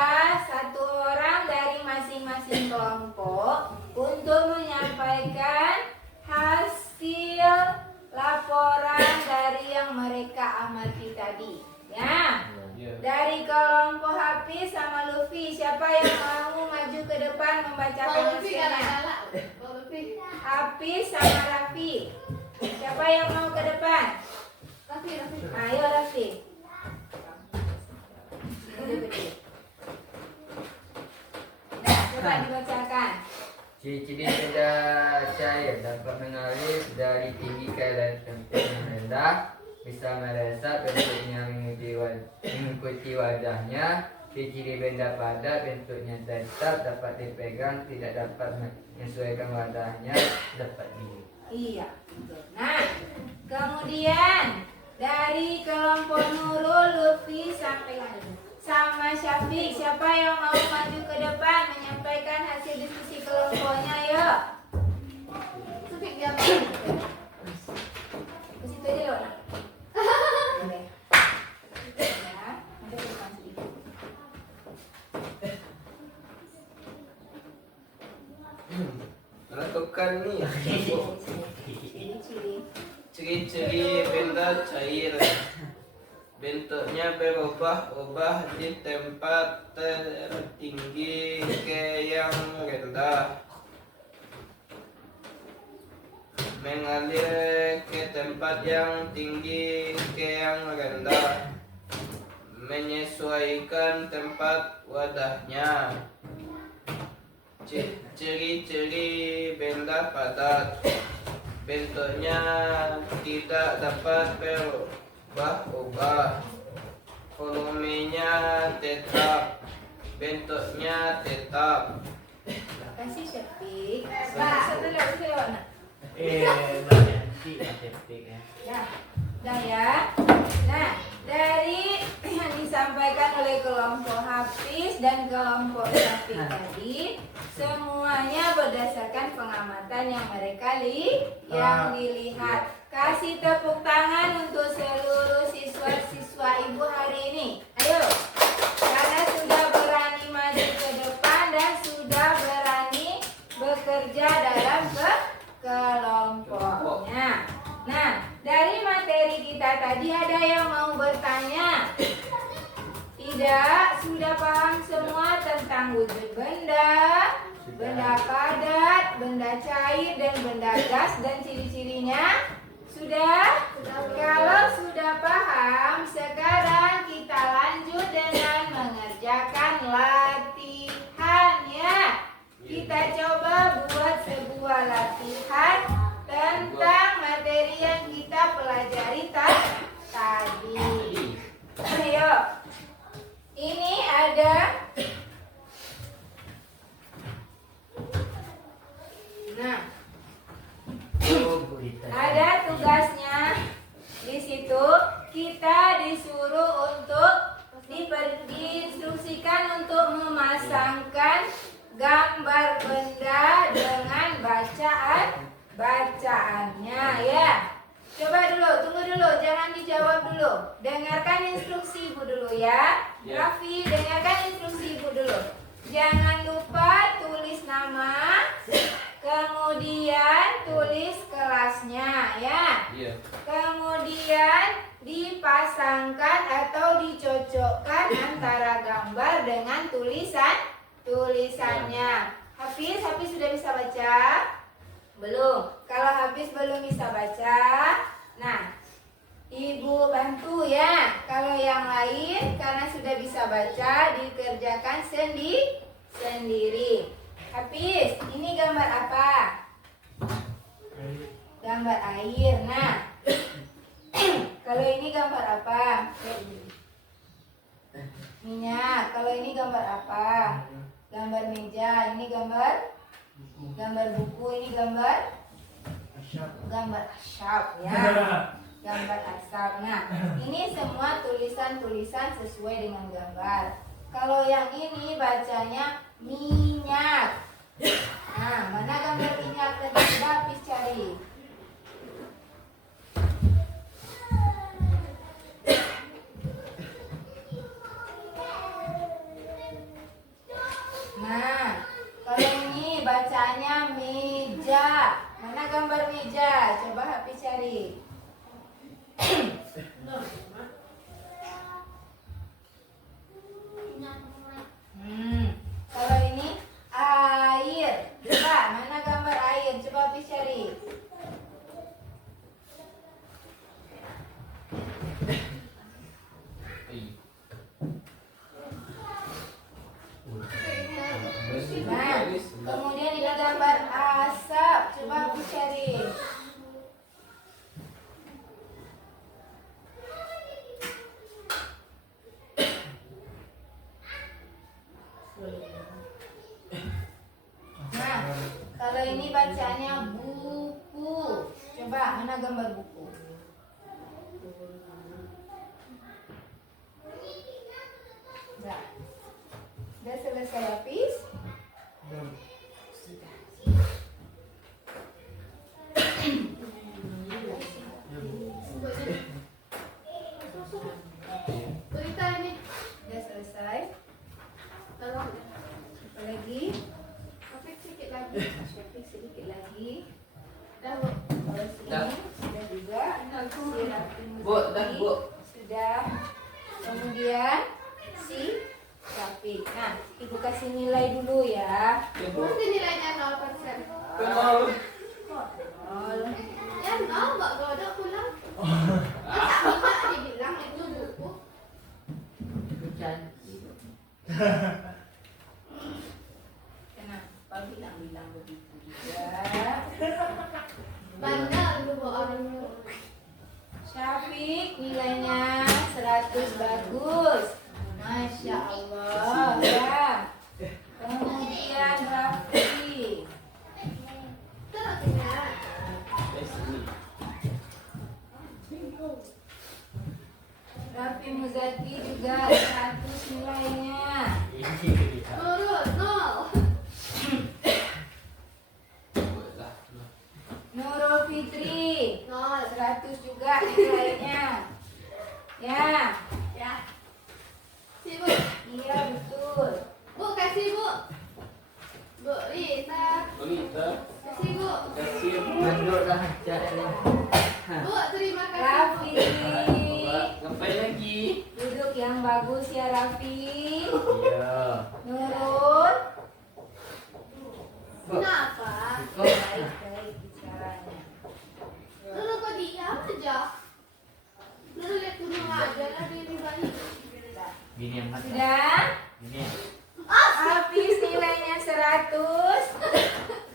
1 orang dari masing-masing kelompok untuk menyampaikan hasil laporan dari yang mereka amati tadi. Ya. Dari kelompok Hafiz sama Luffy, siapa yang mau maju ke depan membacakan Bang Lutfi hasilnya? galak-galak. Bang Lutfi. Hafiz sama Raffi. Siapa yang mau ke depan? Raffi. Ayo Raffi. Nah, coba dibacakan. Ciri-ciri benda cair dapat mengalir dari tinggi ke tempat yang rendah, bisa meresap, bentuknya mengikuti wajahnya. Ciri-ciri benda padat, bentuknya tetap, dapat dipegang, tidak dapat menyesuaikan wadahnya, dapat dilihat. Iya, betul. Nah, kemudian dari kelompok Nurul, Lutfi sampai sama Syafiq, siapa yang mau maju ke depan menyampaikan hasil diskusi kelompoknya, yuk. Supik dia mau. Ke situ aja, Lona. Boleh. Ya, ada ke depan sedikit. Menentukan nih Ciri-ciri. ciri-ciri benda cair. Bentuknya berubah-ubah di tempat tertinggi ke yang rendah, mengalir ke tempat yang tinggi ke yang rendah, menyesuaikan tempat wadahnya. Ciri-ciri benda padat, bentuknya tidak dapat berubah-ubah, volumenya tetap, bentuknya tetap. Kasih Syafiq. Pak, satu lagi Lona. Nanti ya. Ya, udah ya. Nah, dari yang disampaikan oleh kelompok Hafiz dan kelompok Syafiq tadi, semuanya berdasarkan pengamatan yang mereka dilihat. Kasih tepuk tangan untuk seluruh siswa-siswa Ibu hari ini. Ayo, karena sudah berani maju ke depan dan sudah berani bekerja dalam kelompoknya. Nah, dari materi kita tadi ada yang mau bertanya? Tidak, sudah paham semua tentang wujud benda, benda padat, benda cair, dan benda gas dan ciri-cirinya? Sudah? Kalau sudah paham, sekarang kita lanjut dengan mengerjakan latihan ya. Kita coba buat sebuah latihan tentang materi yang kita pelajari tadi. Ayo. Ini ada ada tugasnya. Di situ kita disuruh untuk diinstruksikan untuk memasangkan gambar benda dengan bacaannya ya. Coba dulu, tunggu dulu, jangan dijawab dulu. Dengarkan instruksi Ibu dulu ya. Raffi, dengarkan instruksi Ibu dulu. Jangan lupa tulis nama, kemudian tulis kelasnya ya. Kemudian dipasangkan atau dicocokkan antara gambar dengan tulisannya. Hafiz sudah bisa baca? Belum. Kalau Hafiz belum bisa baca, nah Ibu bantu ya. Kalau yang lain karena sudah bisa baca dikerjakan sendiri. Hafiz, ini gambar apa? Gambar air. Nah, kalau ini gambar apa? Minyak. Kalau ini gambar apa? Gambar meja. Ini gambar buku. Ini gambar asyap ya. Gambar asap. Nah, ini semua tulisan-tulisan sesuai dengan gambar. Kalau yang ini bacanya minyak. Nah, mana gambar minyak tadi? Sudah Hafiz cari. Nah, kalau ini bacanya meja. Mana gambar meja? Coba Hafiz cari. Kalau ini air. Coba mana gambar air? Coba Hafiz cari. Nah, kemudian ini gambar ini bacaannya buku. Coba, mana gambar buku? Udah selesai habis? Sudah. Berita ini. Udah selesai. Tolong. Apa lagi? Tapi sedikit lagi. Tapi sedikit lagi. Dah, Bu. Kalau sini sudah juga. Si Rafi Bu, dah, Bu. sudah. Kemudian si Rafi. Nah, ibu kasih nilai dulu ya. Nanti nilainya 0%. Kenal. Oh, Ya, 0 Mbak Godok pulang. Masa tidak dibilang itu buku. kenapa bilang-bilang begitu juga? Bandel dulu orangnya. Syafiq nilainya 100 bagus. Masya Allah ya. Kemudian Rafi. Terus ya. Rafi Muzaki juga 100 nilainya. Turun 0. Nurul Fitri 0. 100 juga nilainya. Ya, Ya. Si Bu. iya betul. Bu kasih Bu. Bu Rita. Kasih Bu. Menurutlah caranya. Bu terima kasih. Rafi, Ngapain lagi? duduk yang bagus ya Rafi. Iya. Nurul, Kenapa? baik-baik bicaranya. Dulu kok diam aja. Dulu lihat gunung aja lah diri bayi. Gini yang mata. Sudah? Gini ya. Hafiz nilainya 100.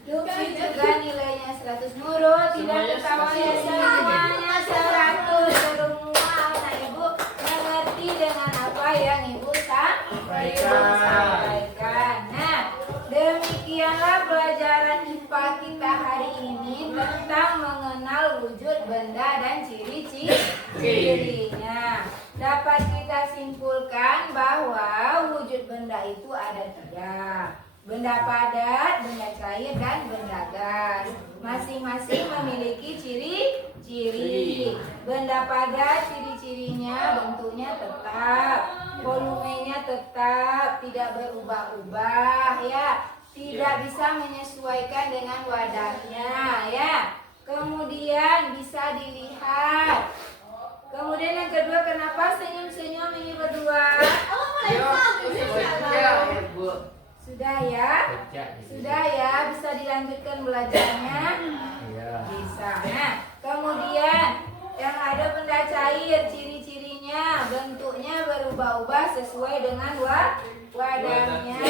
Lutfi juga nilainya 100. Nurul tidak ketawa ya, semuanya 100. Semua anak ibu mengerti dengan apa yang ibu sampaikan. Nah, demikianlah pelajaran IPA kita hari ini tentang mengenal wujud benda dan ciri-cirinya. Dapat kita simpulkan bahwa wujud benda itu ada 3. Benda padat, benda cair, dan benda gas. Masing-masing memiliki ciri-ciri. Benda padat, ciri-cirinya bentuknya tetap, volumenya tetap, tidak berubah-ubah ya. Tidak bisa menyesuaikan dengan wadahnya ya. Kemudian bisa dilihat. Kemudian yang kedua, kenapa senyum-senyum ini berdua? Oh, mulai bagus ya. Bu. Sudah ya? Baca. Sudah ya, bisa dilanjutkan belajarnya? Iya. Bisa. Nah, kemudian yang ada benda cair, ciri-cirinya, bentuknya berubah-ubah sesuai dengan wadahnya.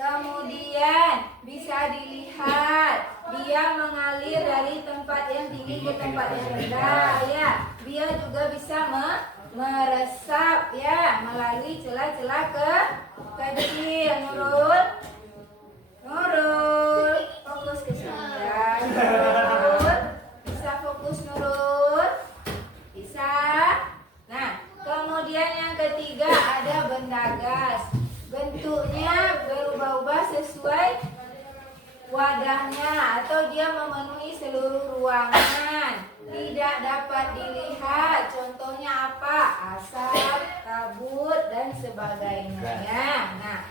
Kemudian bisa dilihat, dia mengalir dari tempat yang tinggi ke tempat yang rendah ya. Dia juga bisa meresap ya melalui celah-celah kecil. Nurul, fokus ke sini ya. Nurul, bisa fokus Nurul? Bisa. Nah, kemudian yang ketiga ada benda gas. Bentuknya berubah-ubah sesuai wadahnya atau dia memenuhi seluruh ruangan. Tidak dapat dilihat. Contohnya apa? Asap, kabut, dan sebagainya. Nah,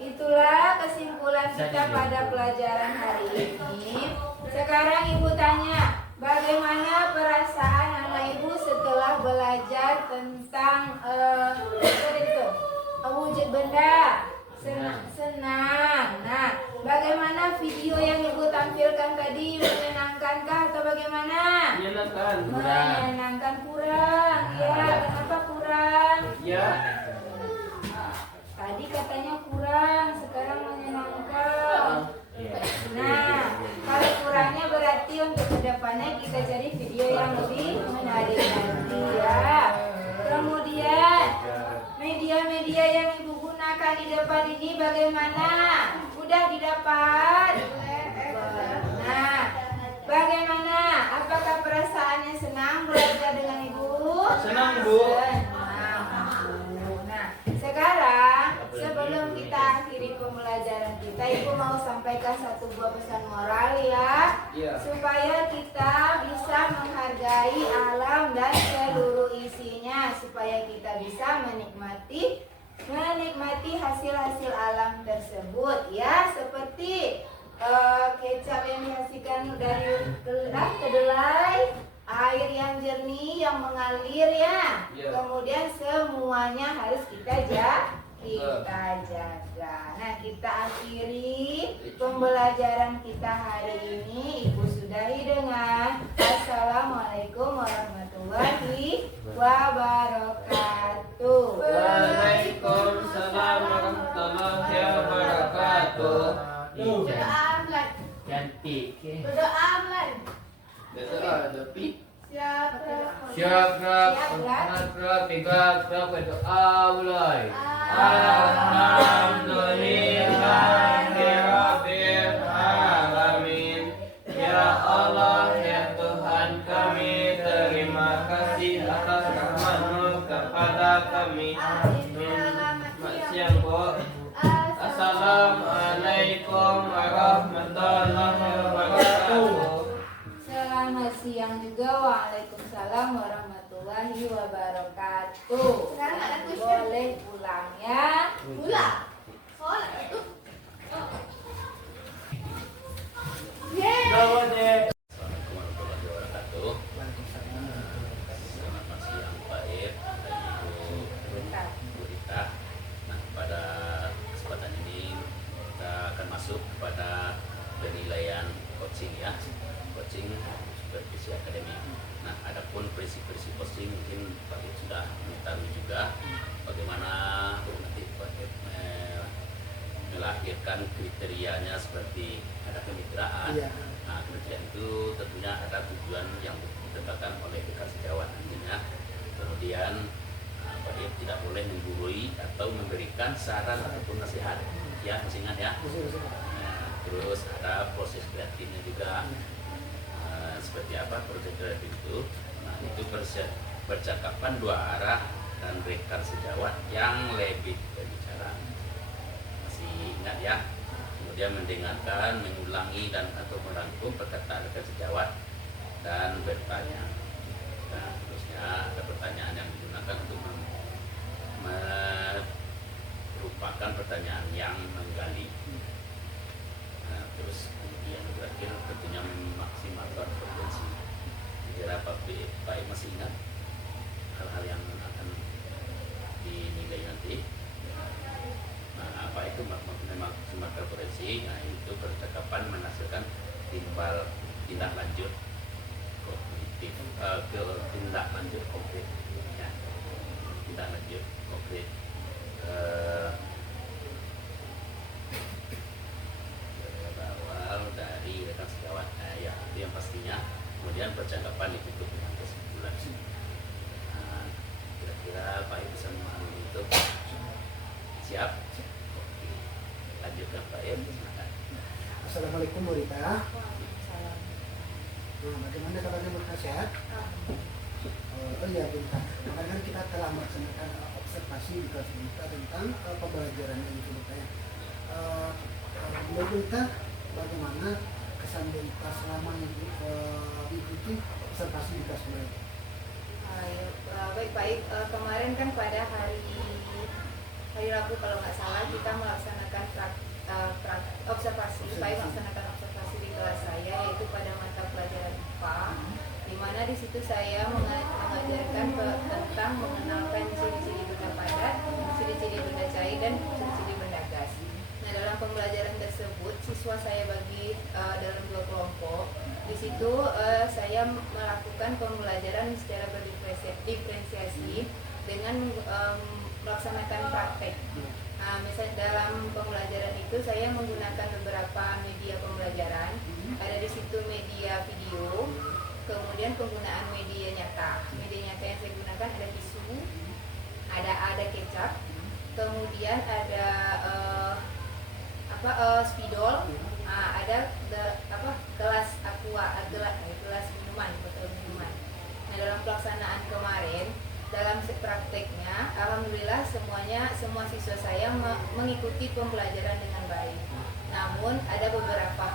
itulah kesimpulan kita pada pelajaran hari ini. Sekarang ibu tanya, bagaimana perasaan anak ibu setelah belajar tentang wujud benda? Senang. Nah, bagaimana video yang ibu tampilkan tadi, menyenangkankah atau bagaimana? Menyenangkan kurang. Ya, kenapa kurang? Tadi katanya kurang, sekarang menyenangkan. Nah, kalau kurangnya berarti untuk kedepannya kita cari video yang lebih menarik nanti ya. Kemudian media-media yang ibu gunakan di depan ini bagaimana? Mudah didapat? Nah, bagaimana? Apakah perasaannya senang belajar dengan Ibu? Senang, Bu. Senang, Bu. Nah, sekarang sebelum kita akhiri pembelajaran kita, Ibu mau sampaikan satu buah pesan moral ya, Iya. supaya kita bisa menghargai alam dan seluruh isinya, supaya kita bisa menikmati hasil-hasil alam tersebut ya, seperti kecap yang dihasilkan dari kedelai, air yang jernih yang mengalir ya. Iya. Kemudian semuanya harus kita jaga. Nah, kita akhiri pembelajaran kita hari ini. Ibu sudahi dengan Assalamualaikum warahmatullahi wabarakatuh. Waalaikumsalam warahmatullahi wabarakatuh. Berdoa Amlan. Cantik. Berdoa Amlan. Ada pi. Siap. Siap, tiga, berdoa mulai. Alhamdulillahirabbil alamin. Ya Allah, ya Tuhan kami, terima kasih atas rahmat-Mu kepada kami. Selamat siang, Bu. Assalamualaikum warahmatullahi wabarakatuh. Selamat siang juga. Waalaikumsalam warahmatullahi wabarakatuh. Sekarang ada Dan question. boleh pulang ya. Mula. Sekolah itu. Yeay. Assalamualaikum warahmatullahi wabarakatuh. Selamat siang Pak Ir dan Ibu Rita. Nah, pada kesempatan ini kita akan masuk kepada penilaian coaching ya. Coaching supervisi akademik. Nah, adapun prinsip-prinsip coaching mungkin Pak Ir sudah mengetahui juga bagaimana nanti Pak Ir melahirkan kriterianya seperti ada kemitraan. Iya. Nah, kemitraan itu tentunya ada tujuan yang ditetapkan oleh dekan sejawat nantinya. Kemudian Pak Ir tidak boleh menggurui atau memberikan saran ataupun nasihat. Ya, masih ingat ya. Nah, terus ada proses kreatifnya juga. Seperti apa proses kreatif itu? Nah, itu percakapan dua arah dan rekan sejawat yang lebih berbicara. Masih ingat ya? Kemudian mendengarkan, mengulangi dan atau merangkum perkataan rekan sejawat dan bertanya. Nah, terusnya ada pertanyaan yang digunakan untuk merupakan pertanyaan yang menggali. Nah, terus kemudian berakhir tentunya memaksimalkan potensi. Kira Pak Ir masih ingat hal-hal yang akan dinilai nanti? Nah, apa itu memaksimalkan potensi? Nah, itu percakapan menghasilkan tindak lanjut kognitif, tindak lanjut konkret, ya. Tindak lanjut konkret. Berawal dari rekan sejawat, ya itu yang pastinya. Kemudian percakapan ditutup dengan kesimpulan. Nah, kira-kira Pak Ir bisa memahami itu? Siap? Oke. Lanjutkan Pak Ir, silakan. Assalamualaikum Bu Rita. Nah, bagaimana kabarnya Bu Rita, sehat? Oh iya Bu Rita, kemarin kita telah melaksanakan observasi di kelas Bu Rita tentang pembelajaran ini Bu Rita ya. Bu Rita, bagaimana kesan Bu Rita selama mengikuti observasi di kelas Bu Rita? Baik, kemarin kan pada hari Rabu kalau nggak salah kita melaksanakan observasi, melaksanakan observasi di kelas saya, yaitu pada mata pelajaran IPA, di mana di situ saya mengajarkan tentang mengenalkan ciri-ciri benda padat, ciri-ciri benda cair, dan ciri-ciri benda gas. Nah, dalam pembelajaran tersebut siswa saya bagi dalam dua kelompok. Di situ saya melakukan pembelajaran secara berdiferensiasi dengan melaksanakan praktek. Misalnya dalam pembelajaran itu saya menggunakan beberapa media pembelajaran. Ada di situ media video, kemudian penggunaan media nyata. Media nyata yang saya gunakan ada tisu, ada kecap, kemudian ada spidol, ada ada kelas aqua, kelas minuman, botol minuman. Nah, dalam pelaksanaan kemarin, dalam prakteknya, alhamdulillah semua siswa saya mengikuti pembelajaran dengan baik. Namun ada beberapa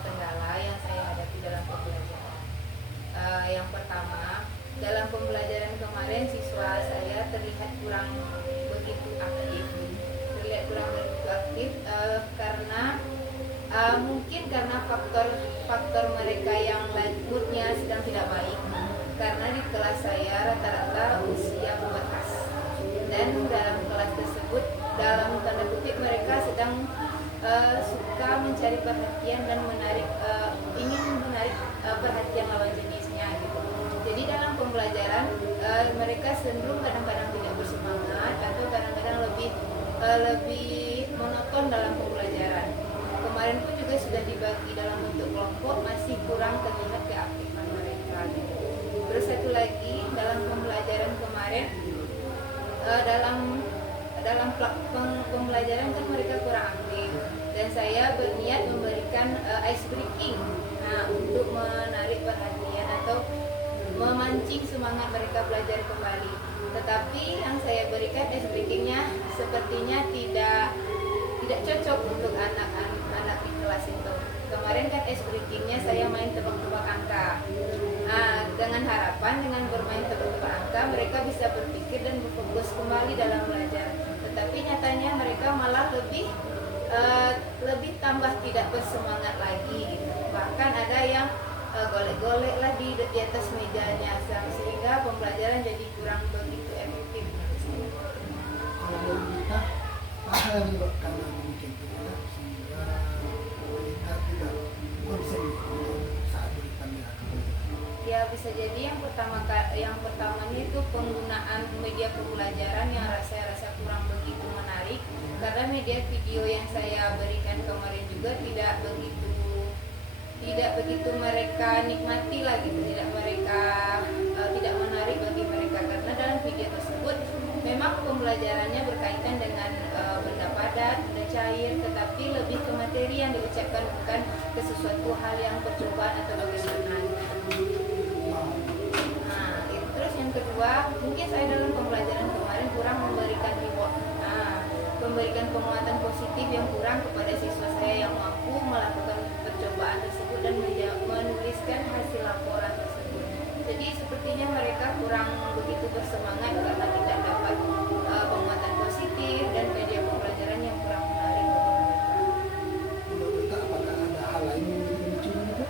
kendala yang saya hadapi dalam pembelajaran. Yang pertama, dalam pembelajaran kemarin siswa saya terlihat kurang begitu aktif, karena mungkin karena faktor mereka yang moodnya sedang tidak baik. Karena di kelas saya rata-rata usia pubertas, dan dalam kelas tersebut dalam tanda kutip mereka sedang suka mencari perhatian dan ingin menarik perhatian lawan jenisnya gitu. Jadi dalam pembelajaran mereka cenderung kadang-kadang tidak bersemangat atau kadang-kadang lebih monoton dalam pembelajaran. Kemarin pun juga sudah dibagi dalam bentuk kelompok, masih kurang terlihat keaktifan mereka gitu. Terus satu lagi, dalam pembelajaran kemarin dalam pembelajaran kan mereka kurang aktif, dan saya berniat memberikan ice breaking, untuk menarik perhatian atau memancing semangat mereka belajar kembali. Tetapi yang saya berikan ice breakingnya sepertinya tidak cocok untuk anak-anak di kelas itu. Kemarin kan ice breakingnya saya main tebak-tebak angka. Dengan harapan dengan bermain tebak-tebak angka mereka bisa berpikir dan berfokus kembali dalam belajar. Tetapi nyatanya mereka malah lebih tambah tidak bersemangat lagi gitu. Bahkan ada yang golek-golek lah di atas mejanya, sehingga pembelajaran jadi kurang begitu efektif. Kalau dari kita, hal yang menyebabkan demikian itu sehingga kita tidak konsen saat berikan dia. Ya bisa jadi yang pertamanya itu penggunaan media pembelajaran yang saya rasa kurang begitu menarik, karena media video yang saya berikan kemarin juga tidak begitu mereka nikmati lagi, tidak menarik bagi mereka, karena dalam video tersebut memang pembelajarannya berkaitan dengan benda padat, benda cair, tetapi lebih ke materi yang diucapkan, bukan ke sesuatu hal yang percobaan atau bagaimana. Terus yang kedua, mungkin saya dalam pembelajaran kemarin kurang memberikan reward, memberikan penguatan positif yang kurang kepada siswa saya yang mampu melakukan percobaan tersebut dan menuliskan hasil laporan tersebut. Jadi sepertinya mereka kurang begitu bersemangat karena tidak dapat penguatan positif dan media pembelajaran yang kurang menarik bagi mereka. Menurut kita apakah ada hal lain yang memicu itu?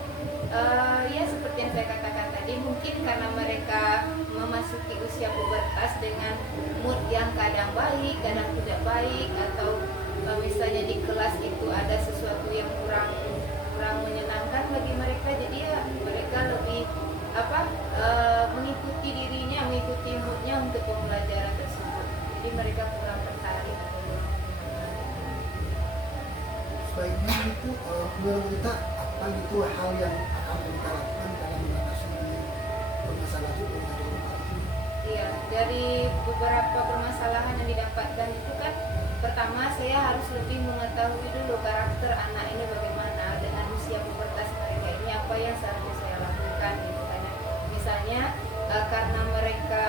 Ya seperti yang saya katakan tadi, mungkin karena mereka memasuki usia pubertas dengan mood yang kadang baik, kadang tidak baik, atau misalnya di kelas itu ada sesuatu yang kurang menyenangkan bagi mereka, jadi ya mereka lebih mengikuti moodnya untuk pembelajaran tersebut. Jadi mereka kurang tertarik. Sebaiknya itu menurut kita apa itu hal yang akan kita lakukan dalam mengatasi permasalahan itu? Iya, dari beberapa permasalahan yang didapatkan itu kan, pertama saya harus lebih mengetahui dulu karakter anak ini bagaimana dengan usia pubertas mereka ini, apa yang seharusnya saya lakukan gitu kan. Misalnya karena mereka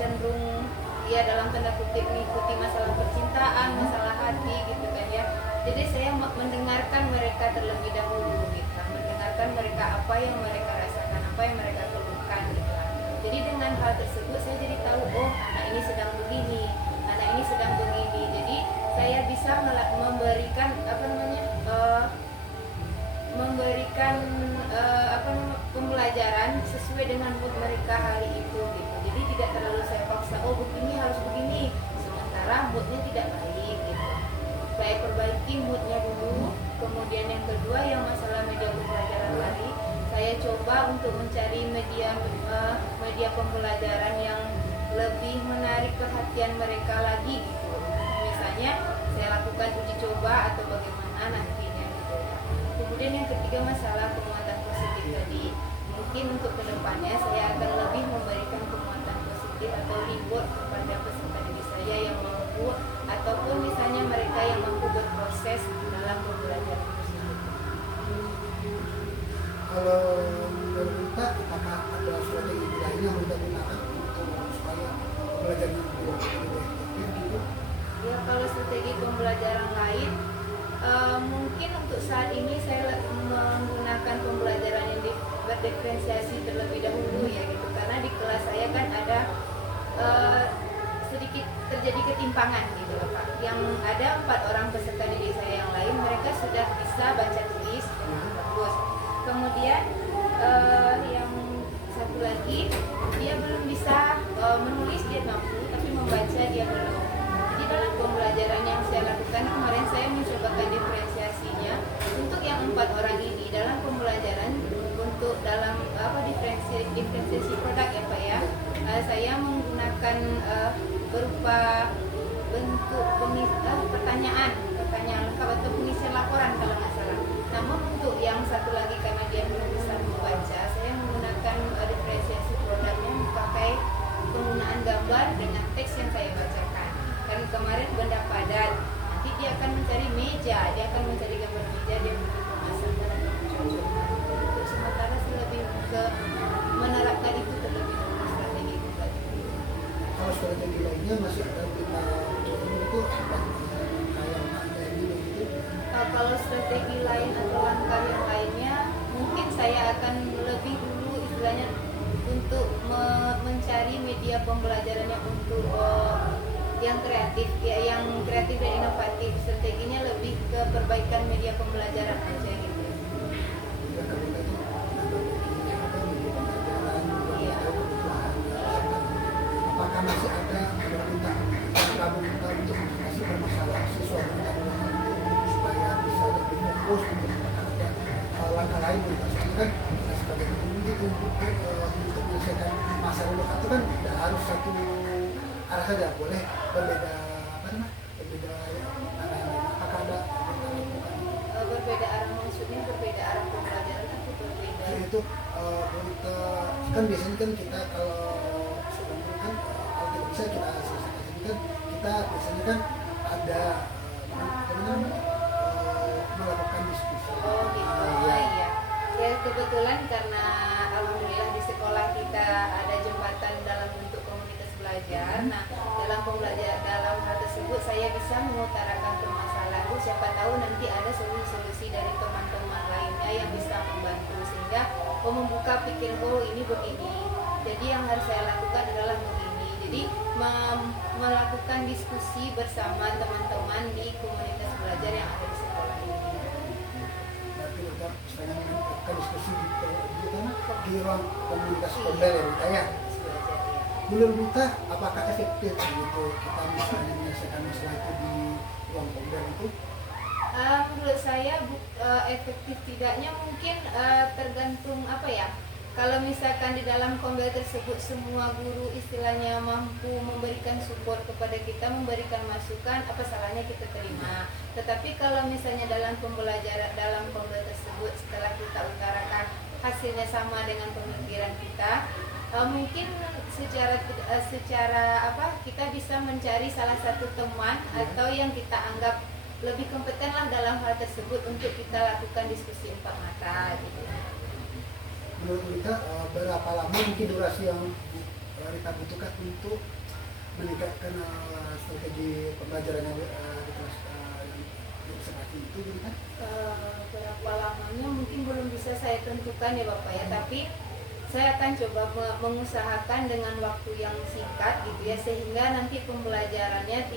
cenderung dalam tanda kutip mengikuti masalah percintaan, masalah hati gitu kan ya. Jadi saya mendengarkan mereka terlebih dahulu gitu, mendengarkan mereka apa yang mereka rasakan, apa yang mereka keluhkan gitu kan. Jadi dengan hal tersebut saya jadi tahu, oh anak ini sedang begini, anak ini sedang begini. Jadi saya bisa memberikan pembelajaran sesuai dengan mood mereka hari itu gitu. Jadi tidak terlalu saya paksa, oh begini harus begini, sementara moodnya tidak baik gitu. Saya perbaiki moodnya dulu. Kemudian yang kedua, yang masalah media pembelajaran tadi, saya coba untuk mencari media pembelajaran yang lebih menarik perhatian mereka lagi gitu. Misalnya saya lakukan uji coba atau bagaimana nantinya gitu. Kemudian yang ketiga, masalah penguatan positif tadi. Mungkin untuk kedepannya saya akan lebih memberikan penguatan positif atau reward kepada peserta didik saya yang mampu, ataupun misalnya mereka yang mampu berproses dalam pembelajaran tersebut. pembelajaran yang lebih efektif gitu. Ya kalau strategi pembelajaran lain, mungkin untuk saat ini saya menggunakan pembelajaran yang berdiferensiasi terlebih dahulu ya gitu, karena di kelas saya kan ada sedikit terjadi ketimpangan gitu loh Pak. Yang ada 4 orang peserta didik saya yang lain, mereka sudah bisa baca tulis bagus. Kemudian yang satu lagi dia belum bisa menulis, dia mampu tapi membaca dia belum. Jadi dalam pembelajaran yang saya lakukan kemarin, saya mencobakan diferensiasinya untuk yang 4 orang ini dalam pembelajaran untuk dalam diferensiasi produk ya Pak ya. Saya menggunakan berupa bentuk pertanyaan lengkap atau pengisian laporan kalau nggak salah. Namun untuk yang satu lagi karena dia belum bisa membaca, saya menggunakan diferensiasi produknya memakai penggunaan gambar dengan teks yang saya bacakan. Karena kemarin benda padat, nanti dia akan mencari meja, dia akan mencari gambar meja, dia memasang barang yang cocok. Untuk sementara saya lebih ke menerapkan itu terlebih dahulu strategi itu. Kalau strategi lainnya masih ada kita itu apa kayak ini gitu. Kalau strategi lain atau langkah yang lainnya, mungkin saya akan lebih dulu istilahnya untuk mencari media pembelajarannya untuk yang kreatif ya, yang kreatif dan inovatif. Strateginya lebih ke perbaikan media pembelajaran aja gitu. Ya kalau kita itu ada media pembelajaran, Iya. apakah masih ada pemerintah minta untuk mengatasi permasalahan siswa supaya bisa lebih fokus untuk ada langkah lain gitu. Soalnya kan kita sebagai guru gitu untuk menyelesaikan masalah lokal itu kan tidak harus satu arah saja, boleh berbeda berbeda arah. Apakah ada Berbeda arah, maksudnya berbeda arah pembelajaran atau berbeda? itu kita kan biasanya kan kita kalau sebelumnya kan kalau tidak bisa kita selesaikan ini kan kita biasanya kan ada melakukan diskusi. Oh gitu, iya. Ya kebetulan karena alhamdulillah di sekolah kita ada jembatan dalam bentuk komunitas belajar. Nah dalam dalam hal tersebut saya bisa mengutarakan permasalahan. Siapa tahu nanti ada solusi-solusi dari teman-teman lainnya yang bisa membantu sehingga membuka pikir ini begini. Jadi yang harus saya lakukan adalah begini. Jadi melakukan diskusi bersama teman-teman di komunitas belajar yang ada di sekolah ini. Berarti kita sedang melakukan diskusi di ruang komunitas pembelajar ya kita ya. Menurut kita apakah efektif gitu kita misalnya menyelesaikan masalah itu di ruang pembelajar itu? Menurut saya efektif tidaknya mungkin tergantung apa ya. Kalau misalkan di dalam kombel tersebut semua guru istilahnya mampu memberikan support kepada kita, memberikan masukan, apa salahnya kita terima. Tetapi kalau misalnya dalam pembelajaran dalam kombel tersebut setelah kita utarakan hasilnya sama dengan pemikiran kita, mungkin secara apa kita bisa mencari salah satu teman atau yang kita anggap lebih kompeten lah dalam hal tersebut untuk kita lakukan diskusi 4 mata gitu. Menurut kita berapa lama mungkin durasi yang kita butuhkan untuk meningkatkan strategi pembelajaran yang di kelas yang seperti itu gitu kan? Berapa lamanya mungkin belum bisa saya tentukan ya Bapak ya, tapi saya akan coba mengusahakan dengan waktu yang singkat gitu ya, sehingga nanti pembelajarannya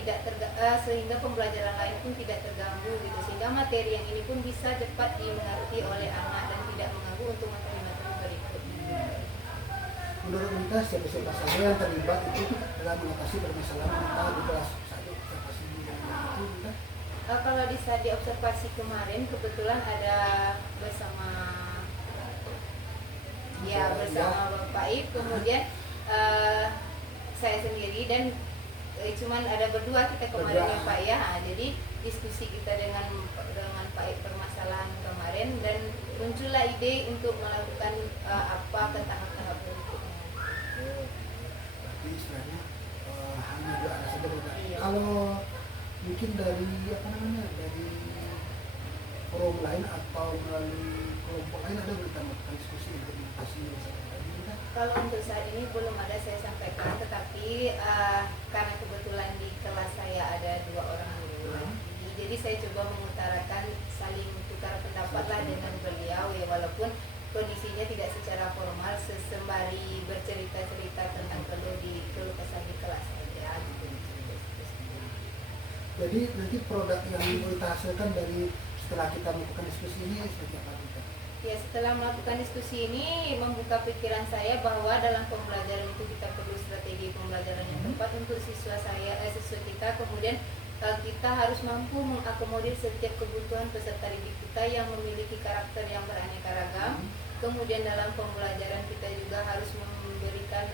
sehingga pembelajaran lain pun tidak terganggu gitu, sehingga materi yang ini pun bisa cepat dimengerti oleh anak dan tidak mengganggu untuk materi-materi berikutnya. Menurut kita siapa saja yang terlibat itu dalam mengatasi permasalahan mental di kelas 1 observasi itu kita? Kalau di saat di observasi kemarin kebetulan ada bersama Bapak Ip, kemudian saya sendiri dan cuman ada berdua kita kemarin ya Pak ya. Jadi diskusi kita dengan Pak Ip permasalahan kemarin dan muncullah ide untuk melakukan apa ke tahap-tahap berikutnya. Berarti istilahnya hanya dua arah saja bukan? Iya. Kalau mungkin dari dari forum lain atau melalui kelompok lain ada berita diskusi untuk mengatasi masalah tadi kan? Kalau untuk saat ini belum ada saya sampaikan, tetapi karena kebetulan di kelas saya ada 2 orang guru, jadi saya coba mengutarakan, saling tukar pendapat lah dengan beliau ya, walaupun kondisinya tidak secara formal, sembari bercerita-cerita tentang keluh kesah di kelas saja gitu. Jadi nanti produk yang kita hasilkan dari setelah kita melakukan diskusi ini seperti apa kita? Ya, setelah melakukan diskusi ini membuka pikiran saya bahwa dalam pembelajaran itu kita perlu strategi pembelajaran yang tepat untuk siswa kita. Kemudian kita harus mampu mengakomodir setiap kebutuhan peserta didik kita yang memiliki karakter yang beraneka ragam. Kemudian dalam pembelajaran kita juga harus memberikan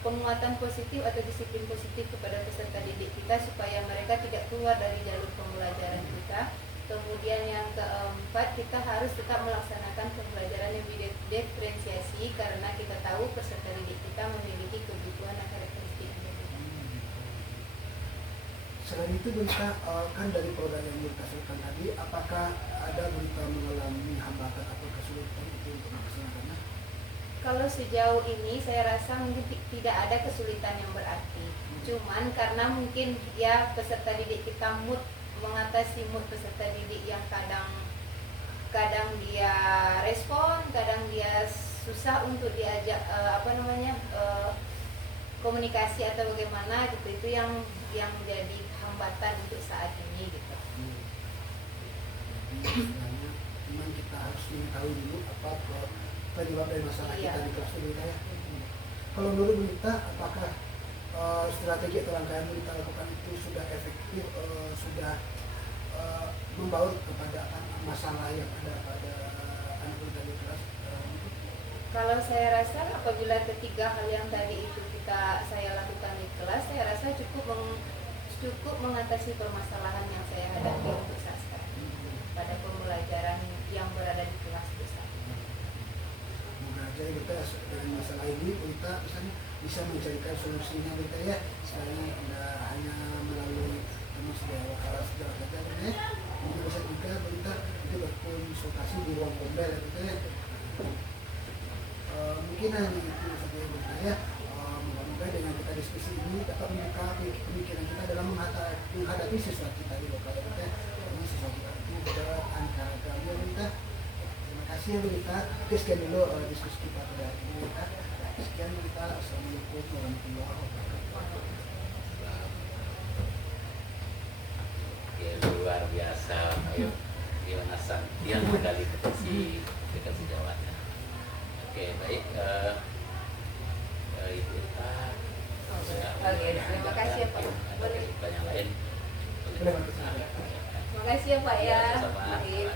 penguatan positif atau disiplin positif kepada peserta didik kita supaya mereka tidak keluar dari jalur pembelajaran kita. Kemudian yang keempat, kita harus tetap melaksanakan pembelajaran yang diferensiasi karena kita tahu peserta didik kita memiliki kebutuhan dan karakteristik yang berbeda. Selain itu berita kan dari produk yang kita hasilkan tadi, apakah ada berita mengalami hambatan atau kesulitan itu untuk melaksanakannya? Kalau sejauh ini saya rasa mungkin tidak ada kesulitan yang berarti. Cuman karena mungkin ya peserta didik kita mengatasi mood peserta didik yang kadang dia respon, kadang dia susah untuk diajak komunikasi atau bagaimana gitu, itu yang menjadi hambatan untuk saat ini gitu. Sebenarnya memang kita harus mengetahui dulu apa penyebab dari masalah kita di kelas dulu ya. Kalau menurut Berita, apakah strategi atau langkah yang kita lakukan itu sudah efektif, sudah membaur kepada masalah yang ada pada anak muda di kelas? Kalau saya rasa apabila ketiga hal yang tadi itu saya lakukan di kelas, saya rasa cukup mengatasi permasalahan yang saya hadapi untuk saat sekarang pada pembelajaran yang berada di kelas besar. Jadi kita dengan masalah ini kita bisa mencarikan solusinya kita ya, selain tidak hanya melalui sejawat saja ya, ini bisa juga kita itu berkonsultasi di ruang pembel gitu ya. Mungkin hanya itu saja berita ya. Moga-moga dengan kita diskusi ini dapat membuka pemikiran kita dalam menghadapi siswa kita di lokal kita. Ini siswa kita itu beraneka ragam kita. Terima kasih ya Berita. Oke, sekian dulu diskusi kita pada hari ini ya. Sekian Berita. Assalamualaikum warahmatullahi wabarakatuh. Oke, luar biasa. Ayo, gimana Santian medali potensi dekat sejawatnya. Oke, baik. Ibu Oke, terima kasih ya Pak. Ada kesibukan yang lain. Terima kasih ya Pak ya. Sama-sama.